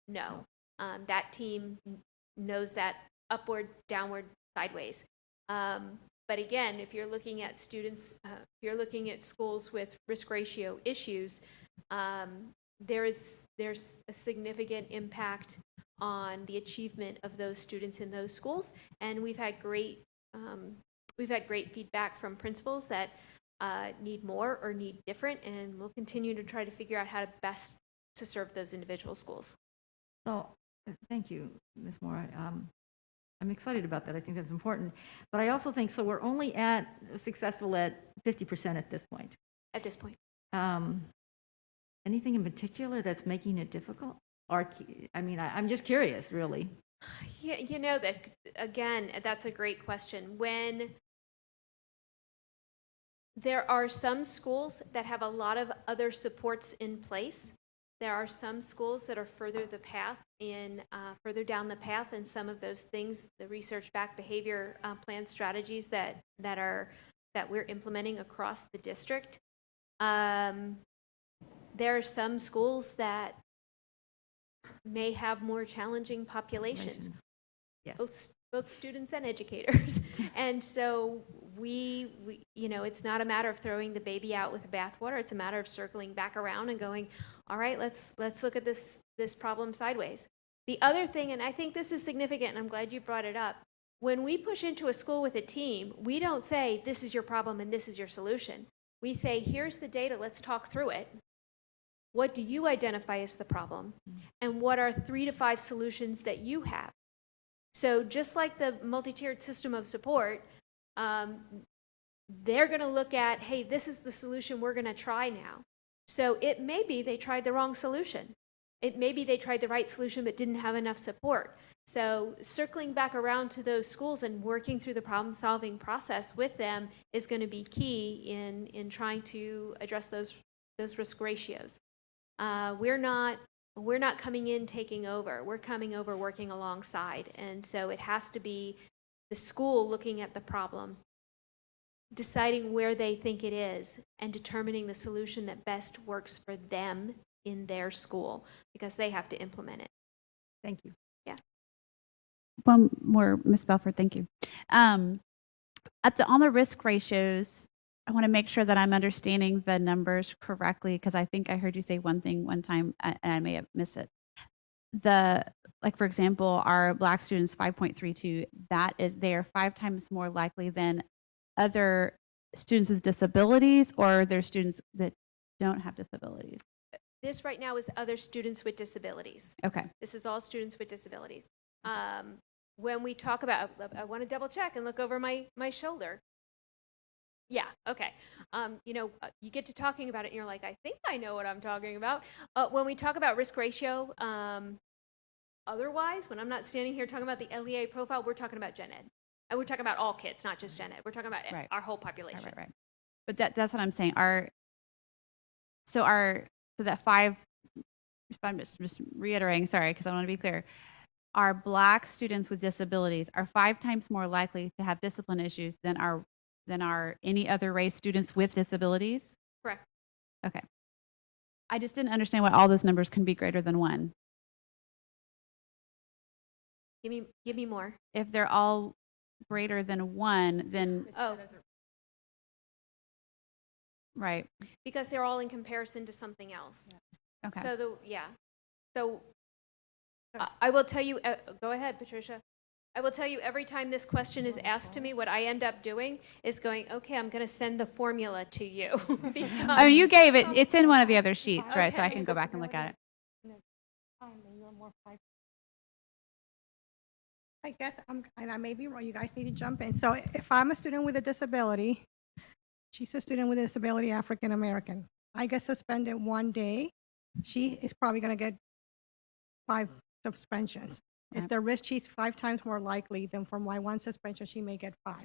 No. That team knows that upward, downward, sideways. But again, if you're looking at students, if you're looking at schools with risk ratio issues, there's a significant impact on the achievement of those students in those schools. And we've had great feedback from principals that need more or need different, and we'll continue to try to figure out how to best to serve those individual schools. So, thank you, Ms. Moore. I'm excited about that. I think that's important. But I also think, so we're only successful at 50% at this point. At this point. Anything in particular that's making it difficult? Or, I mean, I'm just curious, really. Yeah, you know, that again, that's a great question. When there are some schools that have a lot of other supports in place, There are some schools that are further down the path, and some of those things, the research-backed behavior plan strategies that we're implementing across the district. There are some schools that may have more challenging populations, Yes. both students and educators. And so we, it's not a matter of throwing the baby out with the bathwater. It's a matter of circling back around and going, all right, let's look at this problem sideways. The other thing, and I think this is significant, and I'm glad you brought it up, when we push into a school with a team, we don't say, this is your problem and this is your solution. We say, here's the data, let's talk through it. What do you identify as the problem? And what are 3 to 5 solutions that you have? So just like the multi-tiered system of support, they're going to look at, hey, this is the solution we're going to try now. So it may be they tried the wrong solution. It may be they tried the right solution but didn't have enough support. So circling back around to those schools and working through the problem-solving process with them is going to be key in trying to address those risk ratios. We're not coming in taking over. We're coming over working alongside. And so it has to be the school looking at the problem, deciding where they think it is, and determining the solution that best works for them in their school, because they have to implement it. Thank you. One more, Ms. Belford, thank you. On the risk ratios, I want to make sure that I'm understanding the numbers correctly, because I think I heard you say one thing one time and I may have missed it. Like for example, our Black students 5.32, they are 5 times more likely than other students with disabilities, or they're students that don't have disabilities. This right now is other students with disabilities. Okay. This is all students with disabilities. When we talk about, I want to double check and look over my shoulder. Yeah, okay. You get to talking about it and you're like, I think I know what I'm talking about. When we talk about risk ratio, otherwise, when I'm not standing here talking about the LEA profile, we're talking about gen ed. And we're talking about all kids, not just gen ed. We're talking about our whole population. Right. But that's what I'm saying. So that 5, if I'm just reiterating, sorry, because I want to be clear. Our Black students with disabilities are 5 times more likely to have discipline issues than our any other race students with disabilities? Correct. Okay. I just didn't understand why all those numbers can be greater than 1. Give me more. If they're all greater than 1, then right. Because they're all in comparison to something else. Okay. So I will tell you, go ahead, Patricia. I will tell you, every time this question is asked to me, what I end up doing is going, okay, I'm going to send the formula to you. Oh, you gave it. It's in one of the other sheets, right? So I Okay. can go back and look at it. I guess and I may be wrong, you guys need to jump in. So if I'm a student with a disability, she's a student with a disability, African American, I get suspended 1 day, she is probably going to get 5 suspensions. If the risk, she's 5 times more likely than from my 1 suspension, she may get 5.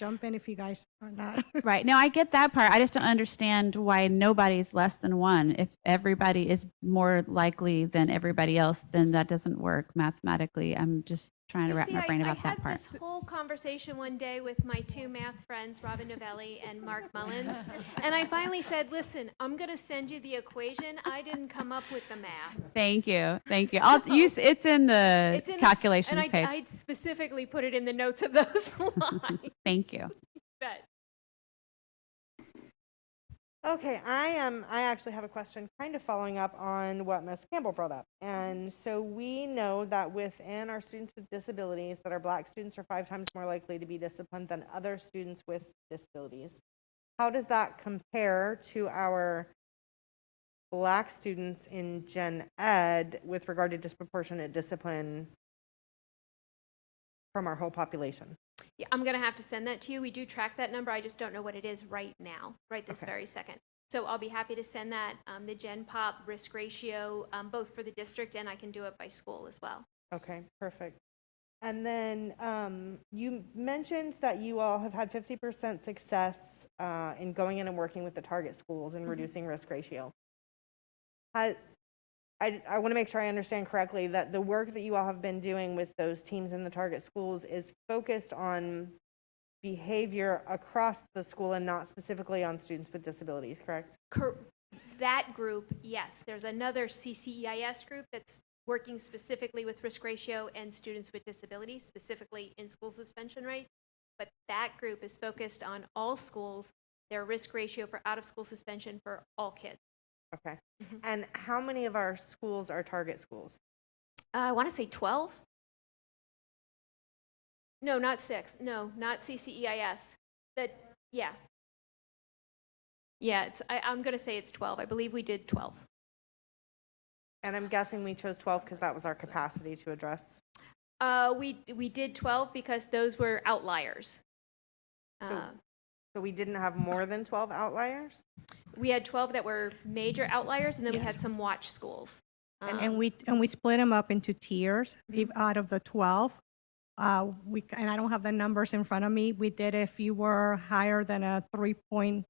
Jump in if you guys are not. Right. No, I get that part. I just don't understand why nobody's less than 1. If everybody is more likely than everybody else, then that doesn't work mathematically. I'm just trying to wrap my brain about that I part. had this whole conversation one day with my 2 math friends, Robin Novelli and Mark Mullins, and I finally said, listen, I'm going to send you the equation. I didn't come up with the math. Thank you. Thank you. So- It's in the It's in calculations and page. I specifically put it in the notes of those slides. Thank you. But Okay, I actually have a question kind of following up on what Ms. Campbell brought up. And so we know that within our students with disabilities, that our Black students are 5 times more likely to be disciplined than other students with disabilities. How does that compare to our Black students in gen ed with regard to disproportionate discipline from our whole population? yeah, I'm going to have to send that to you. We do track that number. I just don't know what it is right now, right this Okay. very second. So I'll be happy to send that, the Gen Pop risk ratio, both for the district, and I can do it by school as well. Okay, perfect. And then you mentioned that you all have had 50% success in going in and working with the target schools and reducing risk ratio. I want to make sure I understand correctly that the work that you all have been doing with those teams in the target schools is focused on behavior across the school and not specifically on students with disabilities, correct? That group, yes. There's another CCEIS group that's working specifically with risk ratio and students with disabilities, specifically in school suspension rate. But that group is focused on all schools, their risk ratio for out-of-school suspension for all kids. Okay. And how many of our schools are target schools? I want to say 12. No, not 6. No, not CCEIS. Yeah. Yeah, I'm going to say it's 12. I believe we did 12. And I'm guessing we chose 12 because that was our capacity to address. We did 12 because those were outliers. So we didn't have more than 12 outliers? We had 12 that were major outliers, and then we Yes. had some watch schools. And we split them up into tiers. If out of the 12, and I don't have the numbers in front of me. We did if you were higher than a 3-point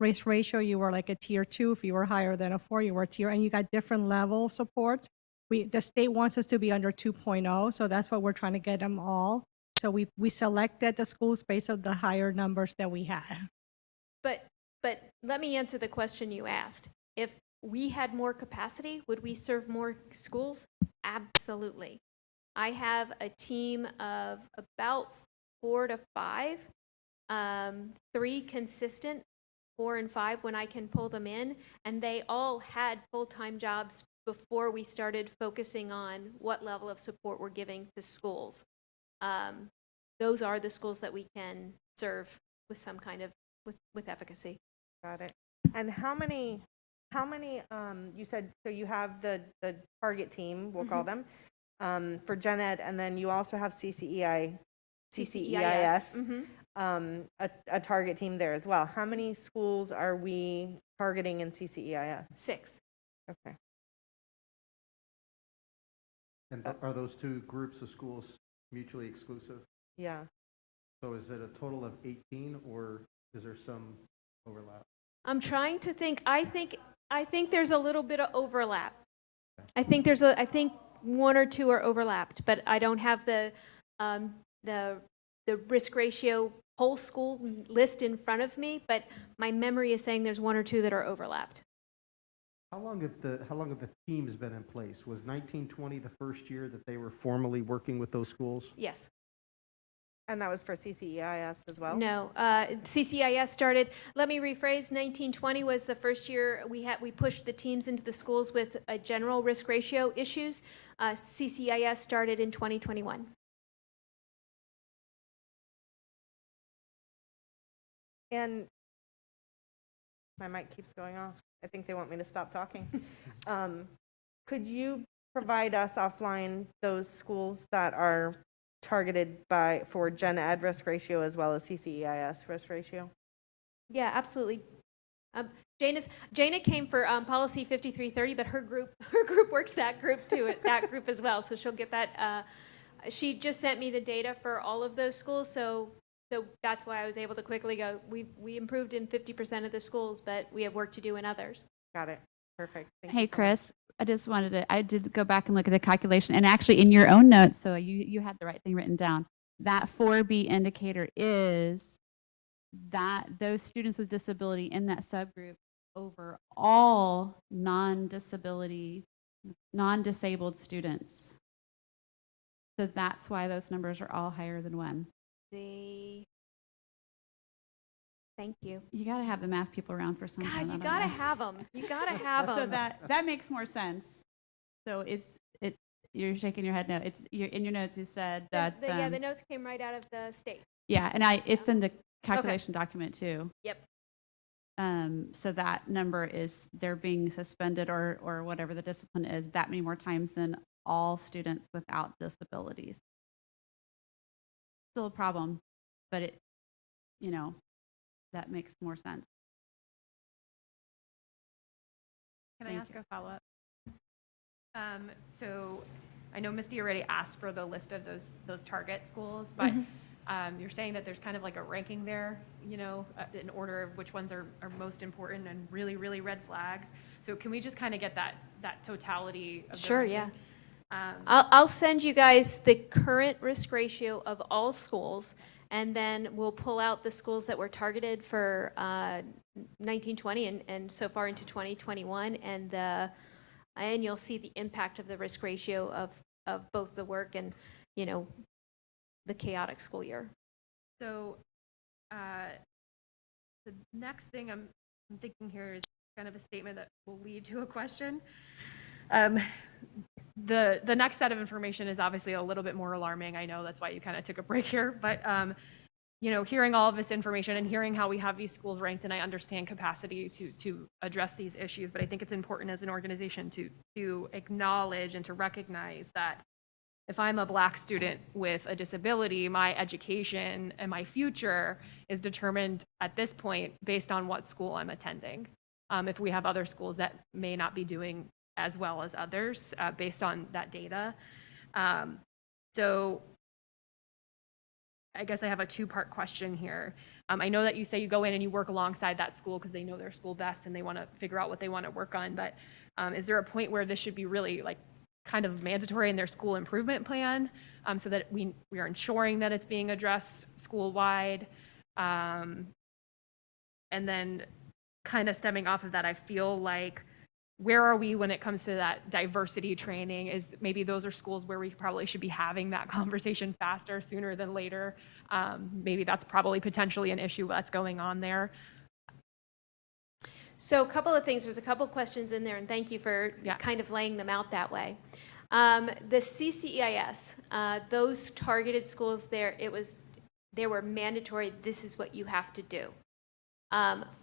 risk ratio, you were like a tier 2. If you were higher than a 4, you were a tier, and you got different level supports. The state wants us to be under 2.0, so that's what we're trying to get them all. So we selected the schools based on the higher numbers that we had. But let me answer the question you asked. If we had more capacity, would we serve more schools? Absolutely. I have a team of about 4 to 5, 3 consistent, 4 and 5 when I can pull them in, and they all had full-time jobs before we started focusing on what level of support we're giving to schools. Those are the schools that we can serve with some kind of, with efficacy. Got it. And how many, you said, so you have the target team, we'll call them, for Gen Ed, and then you also have CCEIS, a target team there as well. How many schools are we targeting in CCEIS? 6. Okay. And are those two groups of schools mutually exclusive? Yeah. So is it a total of 18, or is there some overlap? I'm trying to think. I think there's a little bit of overlap. I think 1 or 2 are overlapped, but I don't have the risk ratio whole school list in front of me, but my memory is saying there's 1 or 2 that are overlapped. How long have the teams been in place? Was 1920 the first year that they were formally working with those schools? Yes. And that was for CCEIS as well? No, CCIS started, let me rephrase, 1920 was the first year we pushed the teams into the schools with a general risk ratio issues. CCIS started in 2021. And my mic keeps going off. I think they want me to stop talking. Could you provide us offline those schools that are targeted for Gen Ed risk ratio as well as CCEIS risk ratio? Yeah, absolutely. Jana came for policy 5330, but her group works that group as well. So she'll get that. She just sent me the data for all of those schools, so that's why I was able to quickly go. We improved in 50% of the schools, but we have work to do in others. Got it. Perfect. Thank Hey, you so much. Chris, I did go back and look at the calculation, and actually in your own notes, so you had the right thing written down. That 4B indicator is that those students with disability in that subgroup over all non-disabled students. So that's why those numbers are all higher than 1. Thank you. You got to have the math people around for something. God, you got to have them. You got to have them. So that makes more sense. So you're shaking your head no. In your notes you said that. The notes came right out of the state. Yeah, and it's in the calculation document too. Yep. So that number is they're being suspended or whatever the discipline is that many more times than all students without disabilities. Still a problem, but that makes more sense. Can I ask a follow-up? So I know Misty already asked for the list of those target schools, but you're saying that there's kind of like a ranking there, in order of which ones are most important and really, really red flags. So can we just kind of get that that totality of the Sure, ranking. yeah. Um, I'll send you guys the current risk ratio of all schools, and then we'll pull out the schools that were targeted for 1920 and so far into 2021, and you'll see the impact of the risk ratio of both the work and, you know, the chaotic school year. So the next thing I'm thinking here is kind of a statement that will lead to a question. The next set of information is obviously a little bit more alarming. I know that's why you kind of took a break here, but you know, hearing all of this information and hearing how we have these schools ranked, and I understand capacity to address these issues, but I think it's important as an organization to acknowledge and to recognize that if I'm a Black student with a disability, my education and my future is determined at this point based on what school I'm attending. If we have other schools that may not be doing as well as others based on that data. So I guess I have a two-part question here. I know that you say you go in and you work alongside that school because they know their school best and they want to figure out what they want to work on, but is there a point where this should be really like kind of mandatory in their school improvement plan so that we are ensuring that it's being addressed school-wide? And then kind of stemming off of that, I feel like where are we when it comes to that diversity training? Is maybe those are schools where we probably should be having that conversation faster, sooner than later. Maybe that's probably potentially an issue that's going on there. So a couple of things, there's a couple of questions in there, and thank you for kind of laying them out that way. The CCEIS, those targeted schools there, they were mandatory, this is what you have to do.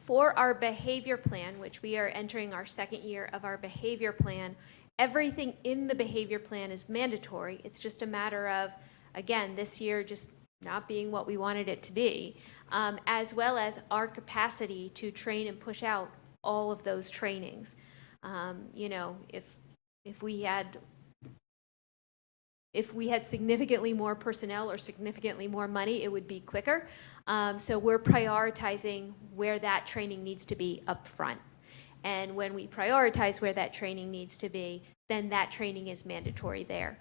For our behavior plan, which we are entering our second year of our behavior plan, everything in the behavior plan is mandatory. It's just a matter of, again, this year just not being what we wanted it to be, as well as our capacity to train and push out all of those trainings. You know, if we had significantly more personnel or significantly more money, it would be quicker. So we're prioritizing where that training needs to be up front. And when we prioritize where that training needs to be, then that training is mandatory there.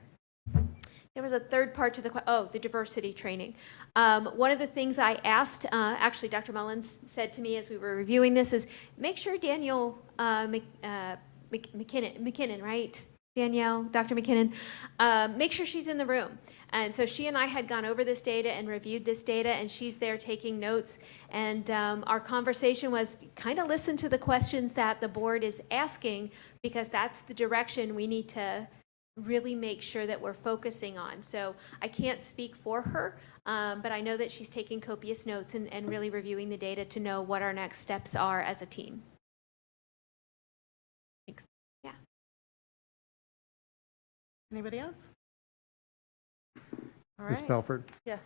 There was a third part to the diversity training. One of the things I asked, actually Dr. Mullins said to me as we were reviewing this is, make sure Danielle McKinnon, right? Danielle, Dr. McKinnon, make sure she's in the room. And so she and I had gone over this data and reviewed this data, and she's there taking notes. And our conversation was kind of listen to the questions that the board is asking, because that's the direction we need to really make sure that we're focusing on. So I can't speak for her, but I know that she's taking copious notes and really reviewing the data to know what our next steps are as a team. Thanks. Yeah. Anybody else? All Ms. right. Belford? Yes.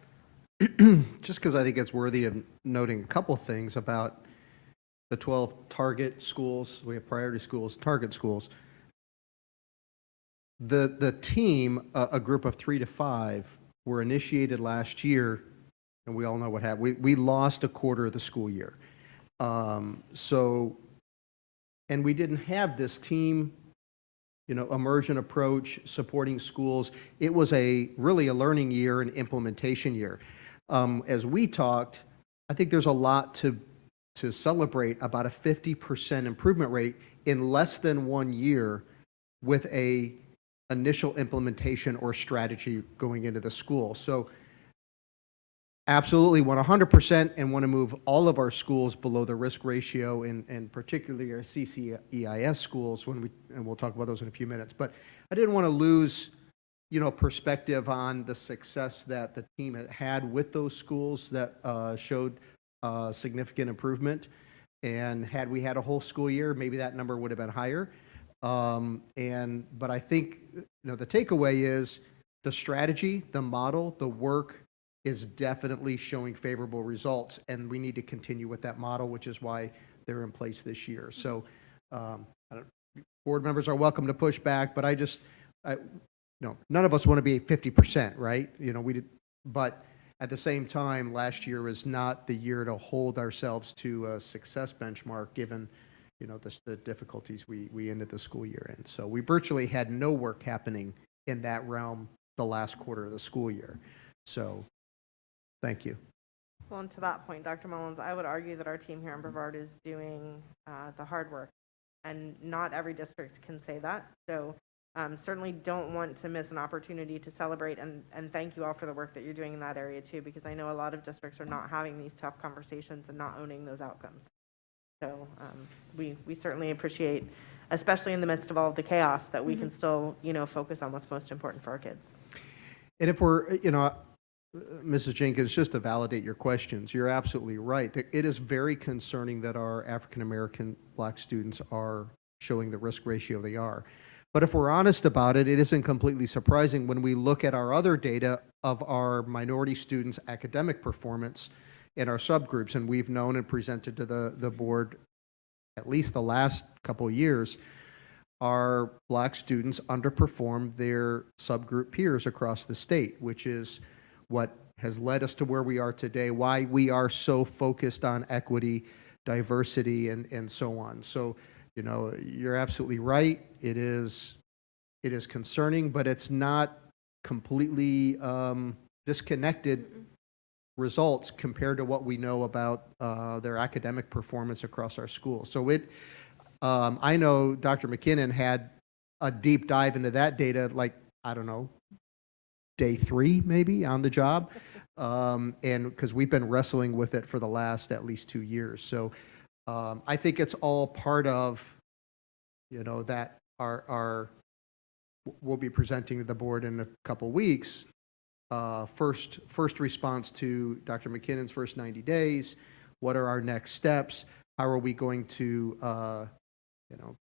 Just because I think it's worthy of noting a couple things about the 12 target schools. We have priority schools, target schools. The team, a group of 3 to 5, were initiated last year, and we all know what happened. We lost a quarter of the school year. And we didn't have this team, you know, immersion approach, supporting schools. It was really a learning year and implementation year. As we talked, I think there's a lot to celebrate about a 50% improvement rate in less than 1 year with a initial implementation or strategy going into the school. So absolutely want 100% and want to move all of our schools below the risk ratio, and particularly our CCEIS schools, and we'll talk about those in a few minutes. But I didn't want to lose, you know, perspective on the success that the team had with those schools that showed significant improvement. And had we had a whole school year, maybe that number would have been higher. But I think, you know, the takeaway is the strategy, the model, the work is definitely showing favorable results, and we need to continue with that model, which is why they're in place this year. So board members are welcome to push back, but you know, none of us want to be 50%, right? You know, but at the same time, last year was not the year to hold ourselves to a success benchmark, given, the difficulties we ended the school year in. So we virtually had no work happening in that realm the last quarter of the school year. So thank you. Well, and to that point, Dr. Mullins, I would argue that our team here in Brevard is doing the hard work, and not every district can say that. So certainly don't want to miss an opportunity to celebrate and thank you all for the work that you're doing in that area too, because I know a lot of districts are not having these tough conversations and not owning those outcomes. So we certainly appreciate, especially in the midst of all of the chaos, that we can still, focus on what's most important for our kids. And if we're, Mrs. Jenkins, just to validate your questions, you're absolutely right. It is very concerning that our African American Black students are showing the risk ratio they are. But if we're honest about it, it isn't completely surprising when we look at our other data of our minority students' academic performance in our subgroups. And we've known and presented to the board at least the last couple of years, our Black students underperform their subgroup peers across the state, which is what has led us to where we are today, why we are so focused on equity, diversity, and so on. So, you're absolutely right. It is concerning, but it's not completely disconnected results compared to what we know about their academic performance across our schools. So I know Dr. McKinnon had a deep dive into that data, like, I don't know, day 3 maybe on the job, and because we've been wrestling with it for the last at least 2 years. So I think it's all part of, that we'll be presenting to the board in a couple weeks. First response to Dr. McKinnon's first 90 days. What are our next steps? How are we going to, to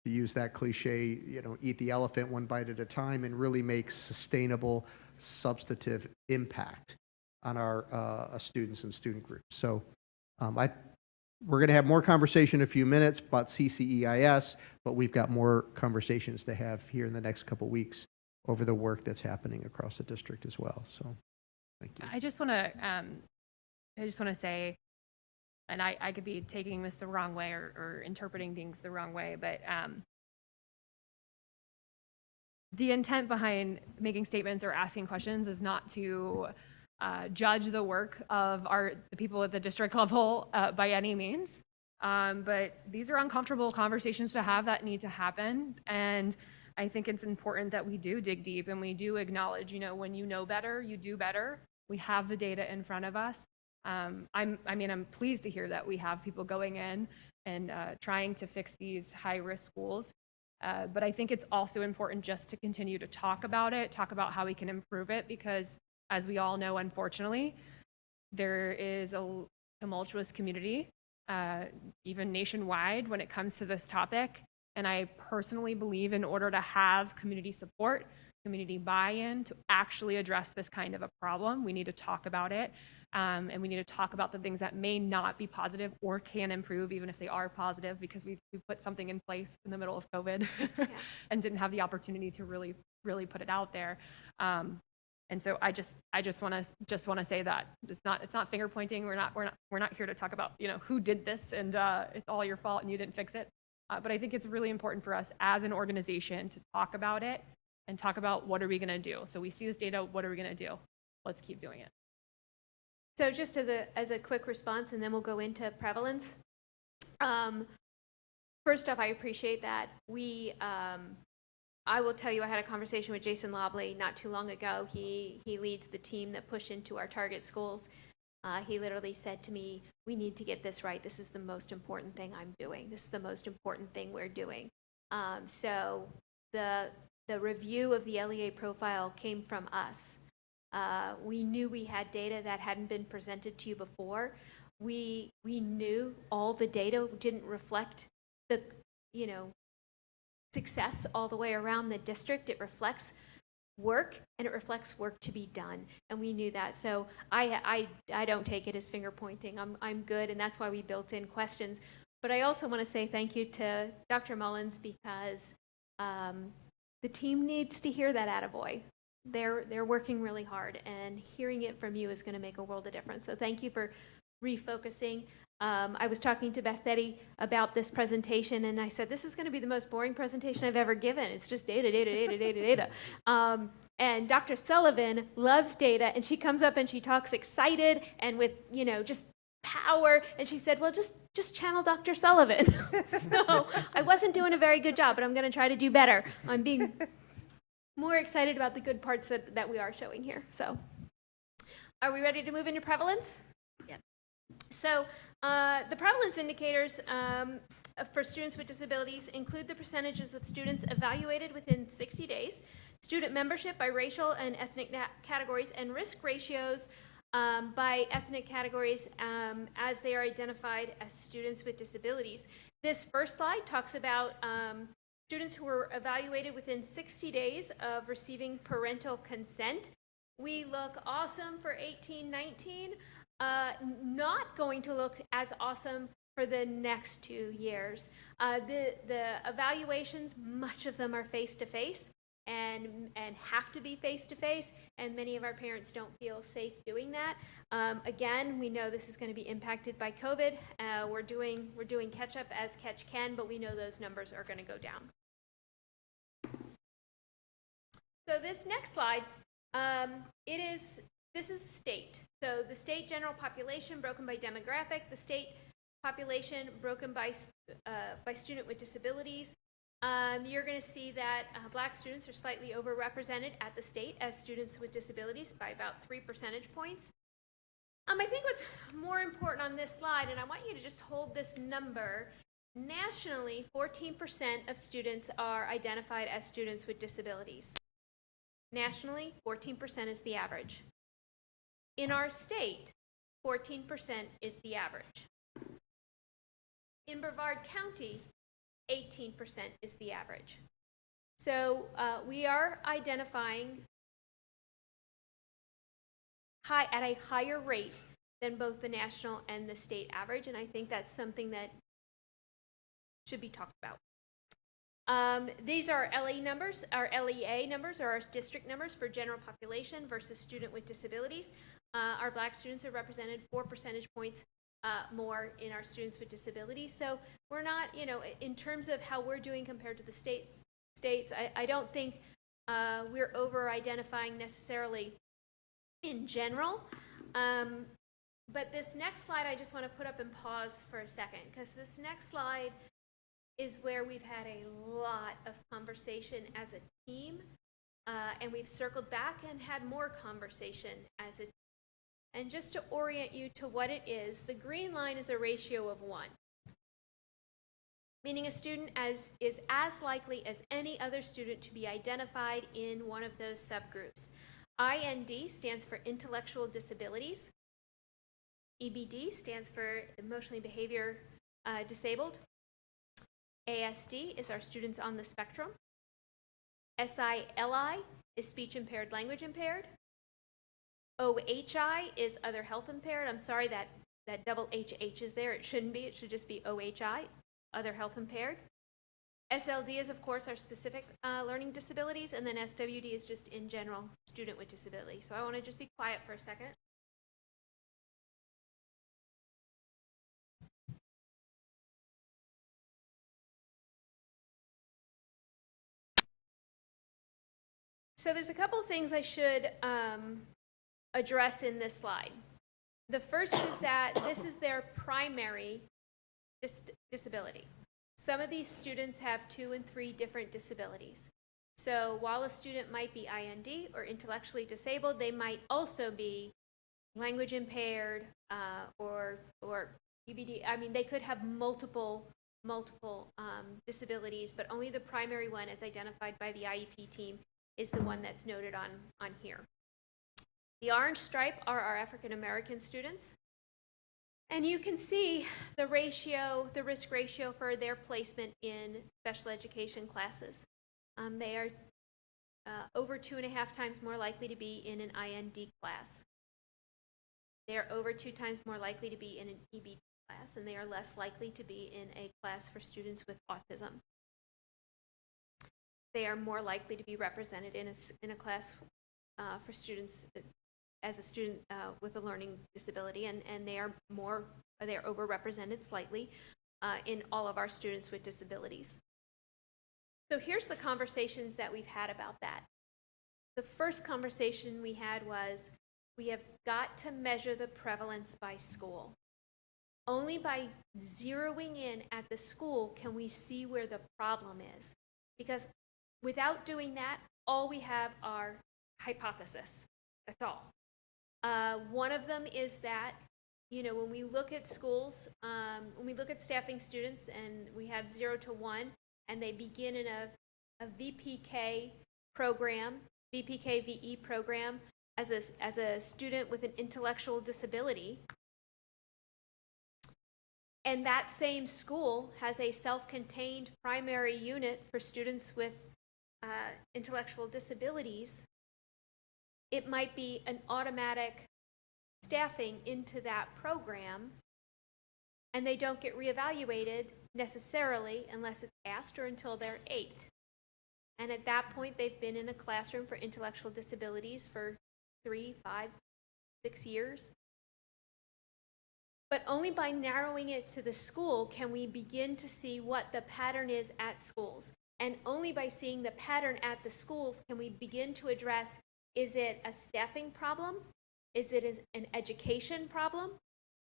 use that cliche, eat the elephant one bite at a time and really make sustainable, substantive impact on our students and student groups. So we're going to have more conversation in a few minutes about CCEIS, but we've got more conversations to have here in the next couple weeks over the work that's happening across the district as well. So thank you. I just want to say, and I could be taking this the wrong way or interpreting things the wrong way, but the intent behind making statements or asking questions is not to judge the work of the people at the district level by any means. But these are uncomfortable conversations to have that need to happen. And I think it's important that we do dig deep and we do acknowledge, when you know better, you do better. We have the data in front of us. I'm pleased to hear that we have people going in and trying to fix these high-risk schools. But I think it's also important just to continue to talk about it, talk about how we can improve it, because as we all know, unfortunately, there is a tumultuous community, even nationwide, when it comes to this topic. And I personally believe in order to have community support, community buy-in to actually address this kind of a problem, we need to talk about it. And we need to talk about the things that may not be positive or can improve, even if they are positive, because we put something in place in the middle of COVID and didn't have the opportunity to really put it out there. And so I just want to say that it's not finger pointing. We're not here to talk about who did this and it's all your fault and you didn't fix it. But I think it's really important for us as an organization to talk about it and talk about what are we going to do. So we see this data. What are we going to do? Let's keep doing it. So just as a quick response, and then we'll go into prevalence. First off, I appreciate that. I will tell you, I had a conversation with Jason Lobley not too long ago. He leads the team that pushed into our target schools. He literally said to me, we need to get this right. This is the most important thing I'm doing. This is the most important thing we're doing. So the review of the LEA profile came from us. We knew we had data that hadn't been presented to you before. We knew all the data didn't reflect the, success all the way around the district. It reflects work, and it reflects work to be done, and we knew that. So I don't take it as finger pointing. I'm good, and that's why we built in questions. But I also want to say thank you to Dr. Mullins, because the team needs to hear that attaboy. They're working really hard, and hearing it from you is going to make a world of difference. So thank you for refocusing. I was talking to Beth Betty about this presentation, and I said, this is going to be the most boring presentation I've ever given. It's just data, data, data, data, data. And Dr. Sullivan loves data, and she comes up and she talks excited and with, just power. And she said, well, just channel Dr. Sullivan. So I wasn't doing a very good job, but I'm going to try to do better on being more excited about the good parts that we are showing here. So are we ready to move into prevalence? Yep. So the prevalence indicators for students with disabilities include the percentages of students evaluated within 60 days, student membership by racial and ethnic categories, and risk ratios by ethnic categories as they are identified as students with disabilities. This first slide talks about students who were evaluated within 60 days of receiving parental consent. We look awesome for 18, 19. Not going to look as awesome for the next 2 years. The evaluations, much of them are face-to-face and have to be face-to-face, and many of our parents don't feel safe doing that. Again, we know this is going to be impacted by COVID. We're doing catch-up as catch can, but we know those numbers are going to go down. So this next slide, this is state. So the state general population broken by demographic, the state population broken by student with disabilities. You're going to see that Black students are slightly overrepresented at the state as students with disabilities by about 3 percentage points. I think what's more important on this slide, and I want you to just hold this number, nationally, 14% of students are identified as students with disabilities. Nationally, 14% is the average. In our state, 14% is the average. In Brevard County, 18% is the average. So we are identifying at a higher rate than both the national and the state average, and I think that's something that should be talked about. These are LEA numbers. Our LEA numbers are our district numbers for general population versus student with disabilities. Our Black students are represented 4 percentage points more in our students with disabilities. So we're not, in terms of how we're doing compared to the states, I don't think we're over-identifying necessarily in general. But this next slide I just want to put up and pause for a second, because this next slide is where we've had a lot of conversation as a team, and we've circled back and had more conversation as a team. And just to orient you to what it is, the green line is a ratio of 1, meaning a student is as likely as any other student to be identified in one of those subgroups. IND stands for intellectual disabilities. EBD stands for emotionally behavior disabled. ASD is our students on the spectrum. SILI is speech impaired, language impaired. OHI is other health impaired. I'm sorry that double HH is there. It shouldn't be. It should just be OHI, other health impaired. SLD is, of course, our specific learning disabilities, and then SWD is just in general student with disability. So I want to just be quiet for a second. So there's a couple of things I should address in this slide. The first is that this is their primary disability. Some of these students have 2 and 3 different disabilities. So while a student might be IND or intellectually disabled, they might also be language impaired or EBD. I mean, they could have multiple disabilities, but only the primary one, as identified by the IEP team, is the one that's noted on here. The orange stripe are our African American students. And you can see the ratio, the risk ratio for their placement in special education classes. They are over 2.5 times more likely to be in an IND class. They are over 2 times more likely to be in an EBD class, and they are less likely to be in a class for students with autism. They are more likely to be represented in a class for students as a student with a learning disability, and they are more they're overrepresented slightly in all of our students with disabilities. So here's the conversations that we've had about that. The first conversation we had was, we have got to measure the prevalence by school. Only by zeroing in at the school can we see where the problem is. Because without doing that, all we have are hypotheses. That's all. One of them is that, you know, when we look at schools, when we look at staffing students and we have 0 to 1, and they begin in a VPK program, VPK VE program, as a student with an intellectual disability, and that same school has a self-contained primary unit for students with intellectual disabilities, it might be an automatic staffing into that program, and they don't get reevaluated necessarily unless it's asked or until they're 8. And at that point, they've been in a classroom for intellectual disabilities for 3, 5, 6 years. But only by narrowing it to the school can we begin to see what the pattern is at schools. And only by seeing the pattern at the schools can we begin to address, is it a staffing problem? Is it an education problem?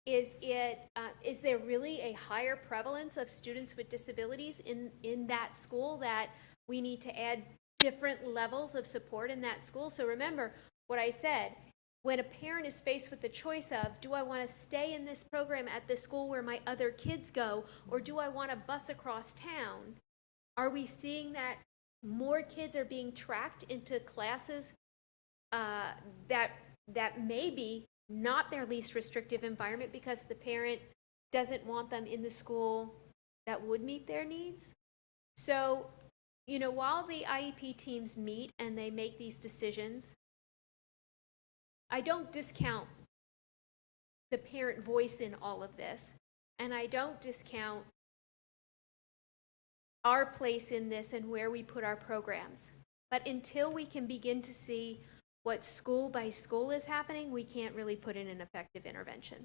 Is there really a higher prevalence of students with disabilities in that school that we need to add different levels of support in that school? So remember what I said. When a parent is faced with the choice of, do I want to stay in this program at the school where my other kids go, or do I want to bus across town? Are we seeing that more kids are being tracked into classes that may be not their least restrictive environment because the parent doesn't want them in the school that would meet their needs? So, you know, while the IEP teams meet and they make these decisions, I don't discount the parent voice in all of this, and I don't discount our place in this and where we put our programs. But until we can begin to see what school by school is happening, we can't really put in an effective intervention.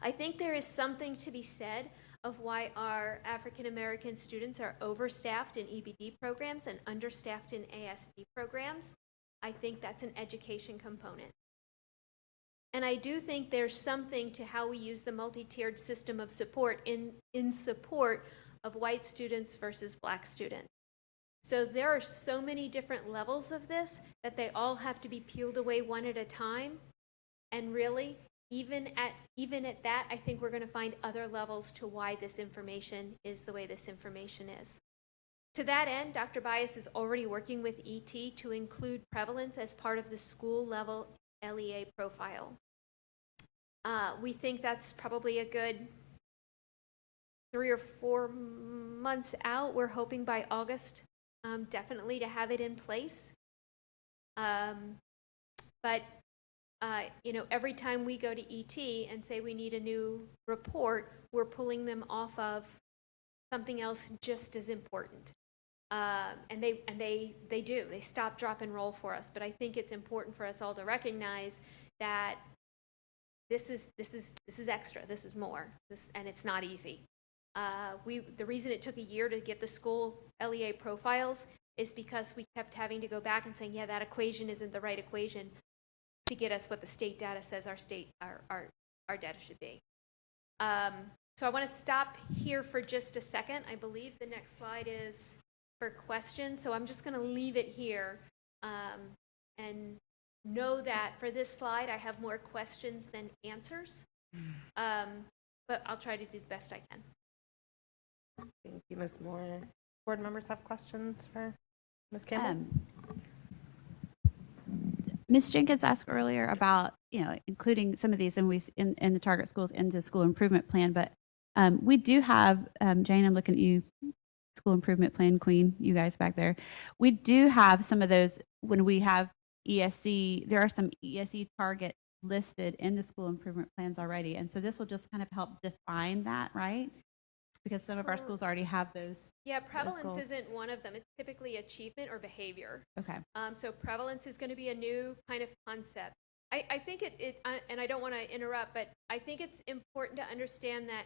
I think there is something to be said of why our African American students are overstaffed in EBD programs and understaffed in ASD programs. I think that's an education component. And I do think there's something to how we use the multi-tiered system of support in support of white students versus black students. So there are so many different levels of this that they all have to be peeled away one at a time. And really, even at that, I think we're going to find other levels to why this information is the way this information is. To that end, Dr. Bias is already working with ET to include prevalence as part of the school level LEA profile. We think that's probably a good 3 or 4 months out. We're hoping by August, definitely to have it in place. But you know, every time we go to ET and say we need a new report, we're pulling them off of something else just as important. And they do. They stop, drop, and roll for us. But I think it's important for us all to recognize that this is extra. This is more. And it's not easy. The reason it took a year to get the school LEA profiles is because we kept having to go back and saying, yeah, that equation isn't the right equation to get us what the state data says our data should be. So I want to stop here for just a second. I believe the next slide is for questions. So I'm just going to leave it here and know that for this slide, I have more questions than answers. But I'll try to do the best I can. Thank you, Ms. Moore. Board members have questions for Ms. Campbell? Ms. Jenkins asked earlier about, you know, including some of these in the target schools into school improvement plan, but we do have, Jane, I'm looking at you, school improvement plan queen, you guys back there. We do have some of those when we have ESC, there are some ESC target listed in the school improvement plans already. And so this will just kind of help define that, right? Because some of our schools already have those. Yeah, prevalence isn't one of them. It's typically achievement or behavior. Okay. So prevalence is going to be a new kind of concept. I think and I don't want to interrupt, but I think it's important to understand that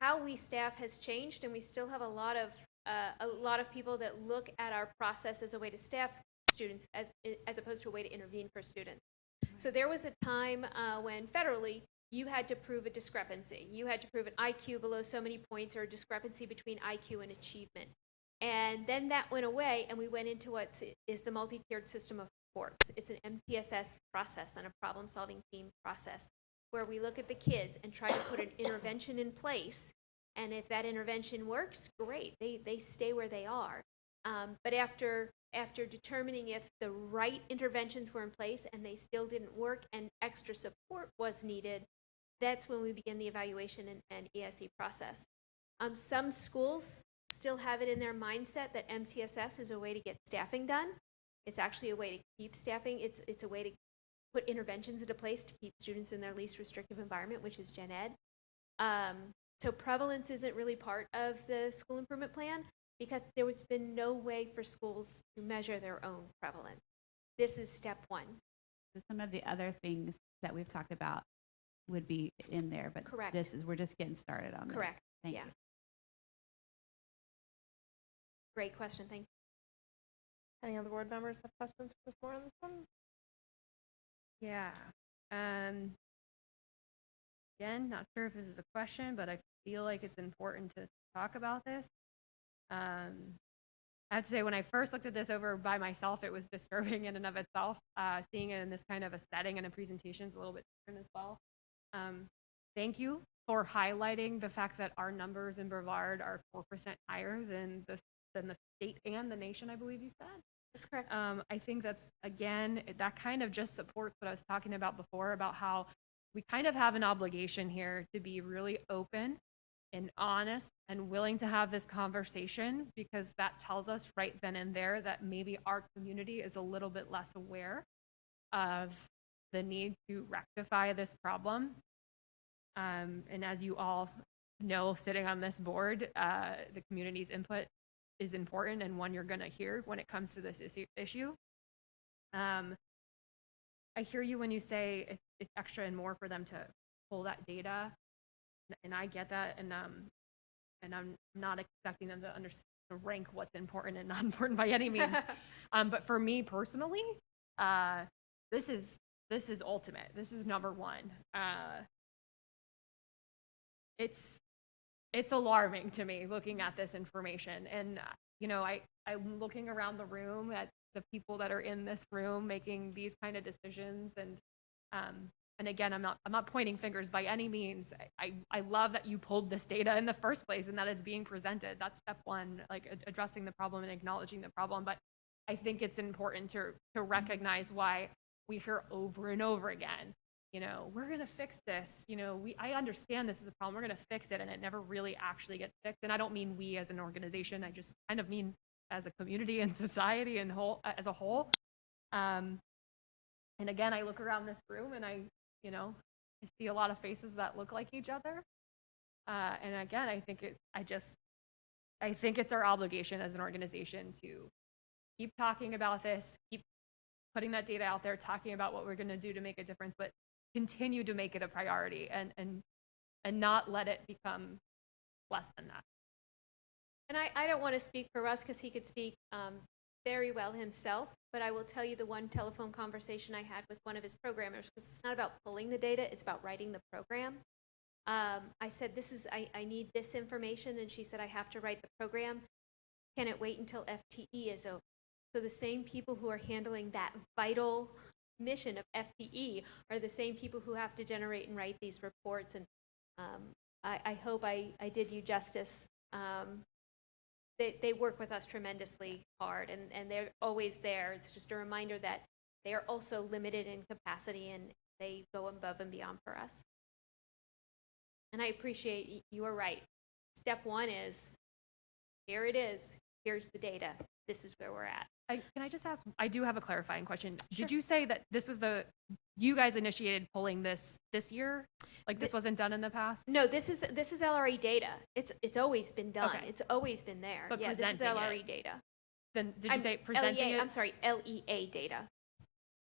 how we staff has changed, and we still have a lot of people that look at our process as a way to staff students as opposed to a way to intervene for students. So there was a time when federally you had to prove a discrepancy. You had to prove an IQ below so many points or a discrepancy between IQ and achievement. And then that went away, and we went into what is the multi-tiered system of supports. It's an MTSS process and a problem-solving team process where we look at the kids and try to put an intervention in place. And if that intervention works, great. They stay where they are. But after determining if the right interventions were in place and they still didn't work and extra support was needed, that's when we begin the evaluation and ESE process. Some schools still have it in their mindset that MTSS is a way to get staffing done. It's actually a way to keep staffing. It's a way to put interventions into place to keep students in their least restrictive environment, which is gen ed. So prevalence isn't really part of the school improvement plan because there has been no way for schools to measure their own prevalence. This is step one. So some of the other things that we've talked about would be in there, but Correct. we're just getting started on this. Correct. Thank Yeah. you. Great question. Thank you. Any other board members have questions for Ms. Moore on this one? Yeah. Again, not sure if this is a question, but I feel like it's important to talk about this. I have to say, when I first looked at this over by myself, it was disturbing in and of itself. Seeing it in this kind of a setting and a presentation is a little bit different as well. Thank you for highlighting the fact that our numbers in Brevard are 4% higher than the state and the nation, I believe you said. That's correct. I think that's, again, that kind of just supports what I was talking about before, about how we kind of have an obligation here to be really open and honest and willing to have this conversation, because that tells us right then and there that maybe our community is a little bit less aware of the need to rectify this problem. And as you all know, sitting on this board, the community's input is important and one you're going to hear when it comes to this issue. I hear you when you say it's extra and more for them to pull that data, and I get that, and I'm not expecting them to rank what's important and not important by any means. But for me personally, this is ultimate. This is number one. It's alarming to me looking at this information, and I'm looking around the room at the people that are in this room making these kind of decisions, and again, I'm not pointing fingers by any means. I love that you pulled this data in the first place and that it's being presented. That's step one, like addressing the problem and acknowledging the problem. But I think it's important to recognize why we hear over and over again, we're going to fix this. I understand this is a problem. We're going to fix it, and it never really actually gets fixed. And I don't mean we as an organization. I just kind of mean as a community and society and as a whole. And again, I look around this room and I see a lot of faces that look like each other. And again, I think it's our obligation as an organization to keep talking about this, keep putting that data out there, talking about what we're going to do to make a difference, but continue to make it a priority and not let it become less than that. And I don't want to speak for Russ because he could speak very well himself, but I will tell you the one telephone conversation I had with one of his programmers, because it's not about pulling the data, it's about writing the program. I said, I need this information, and she said, I have to write the program. Can it wait until FTE is over? So the same people who are handling that vital mission of FTE are the same people who have to generate and write these reports. And I hope I did you justice. They work with us tremendously hard, and they're always there. It's just a reminder that they are also limited in capacity, and they go above and beyond for us. And I appreciate you are right. Step one is, here it is. Here's the data. This is where we're at. Can I just ask, I do have a clarifying question. Sure. Did you say that this was you guys initiated pulling this year? Like this wasn't done in the past? No, this is LRE data. It's always been done. Okay. It's always been there. But yeah, this is presenting LRE it. data. Then did you say presenting LEA, it? I'm sorry, LEA data.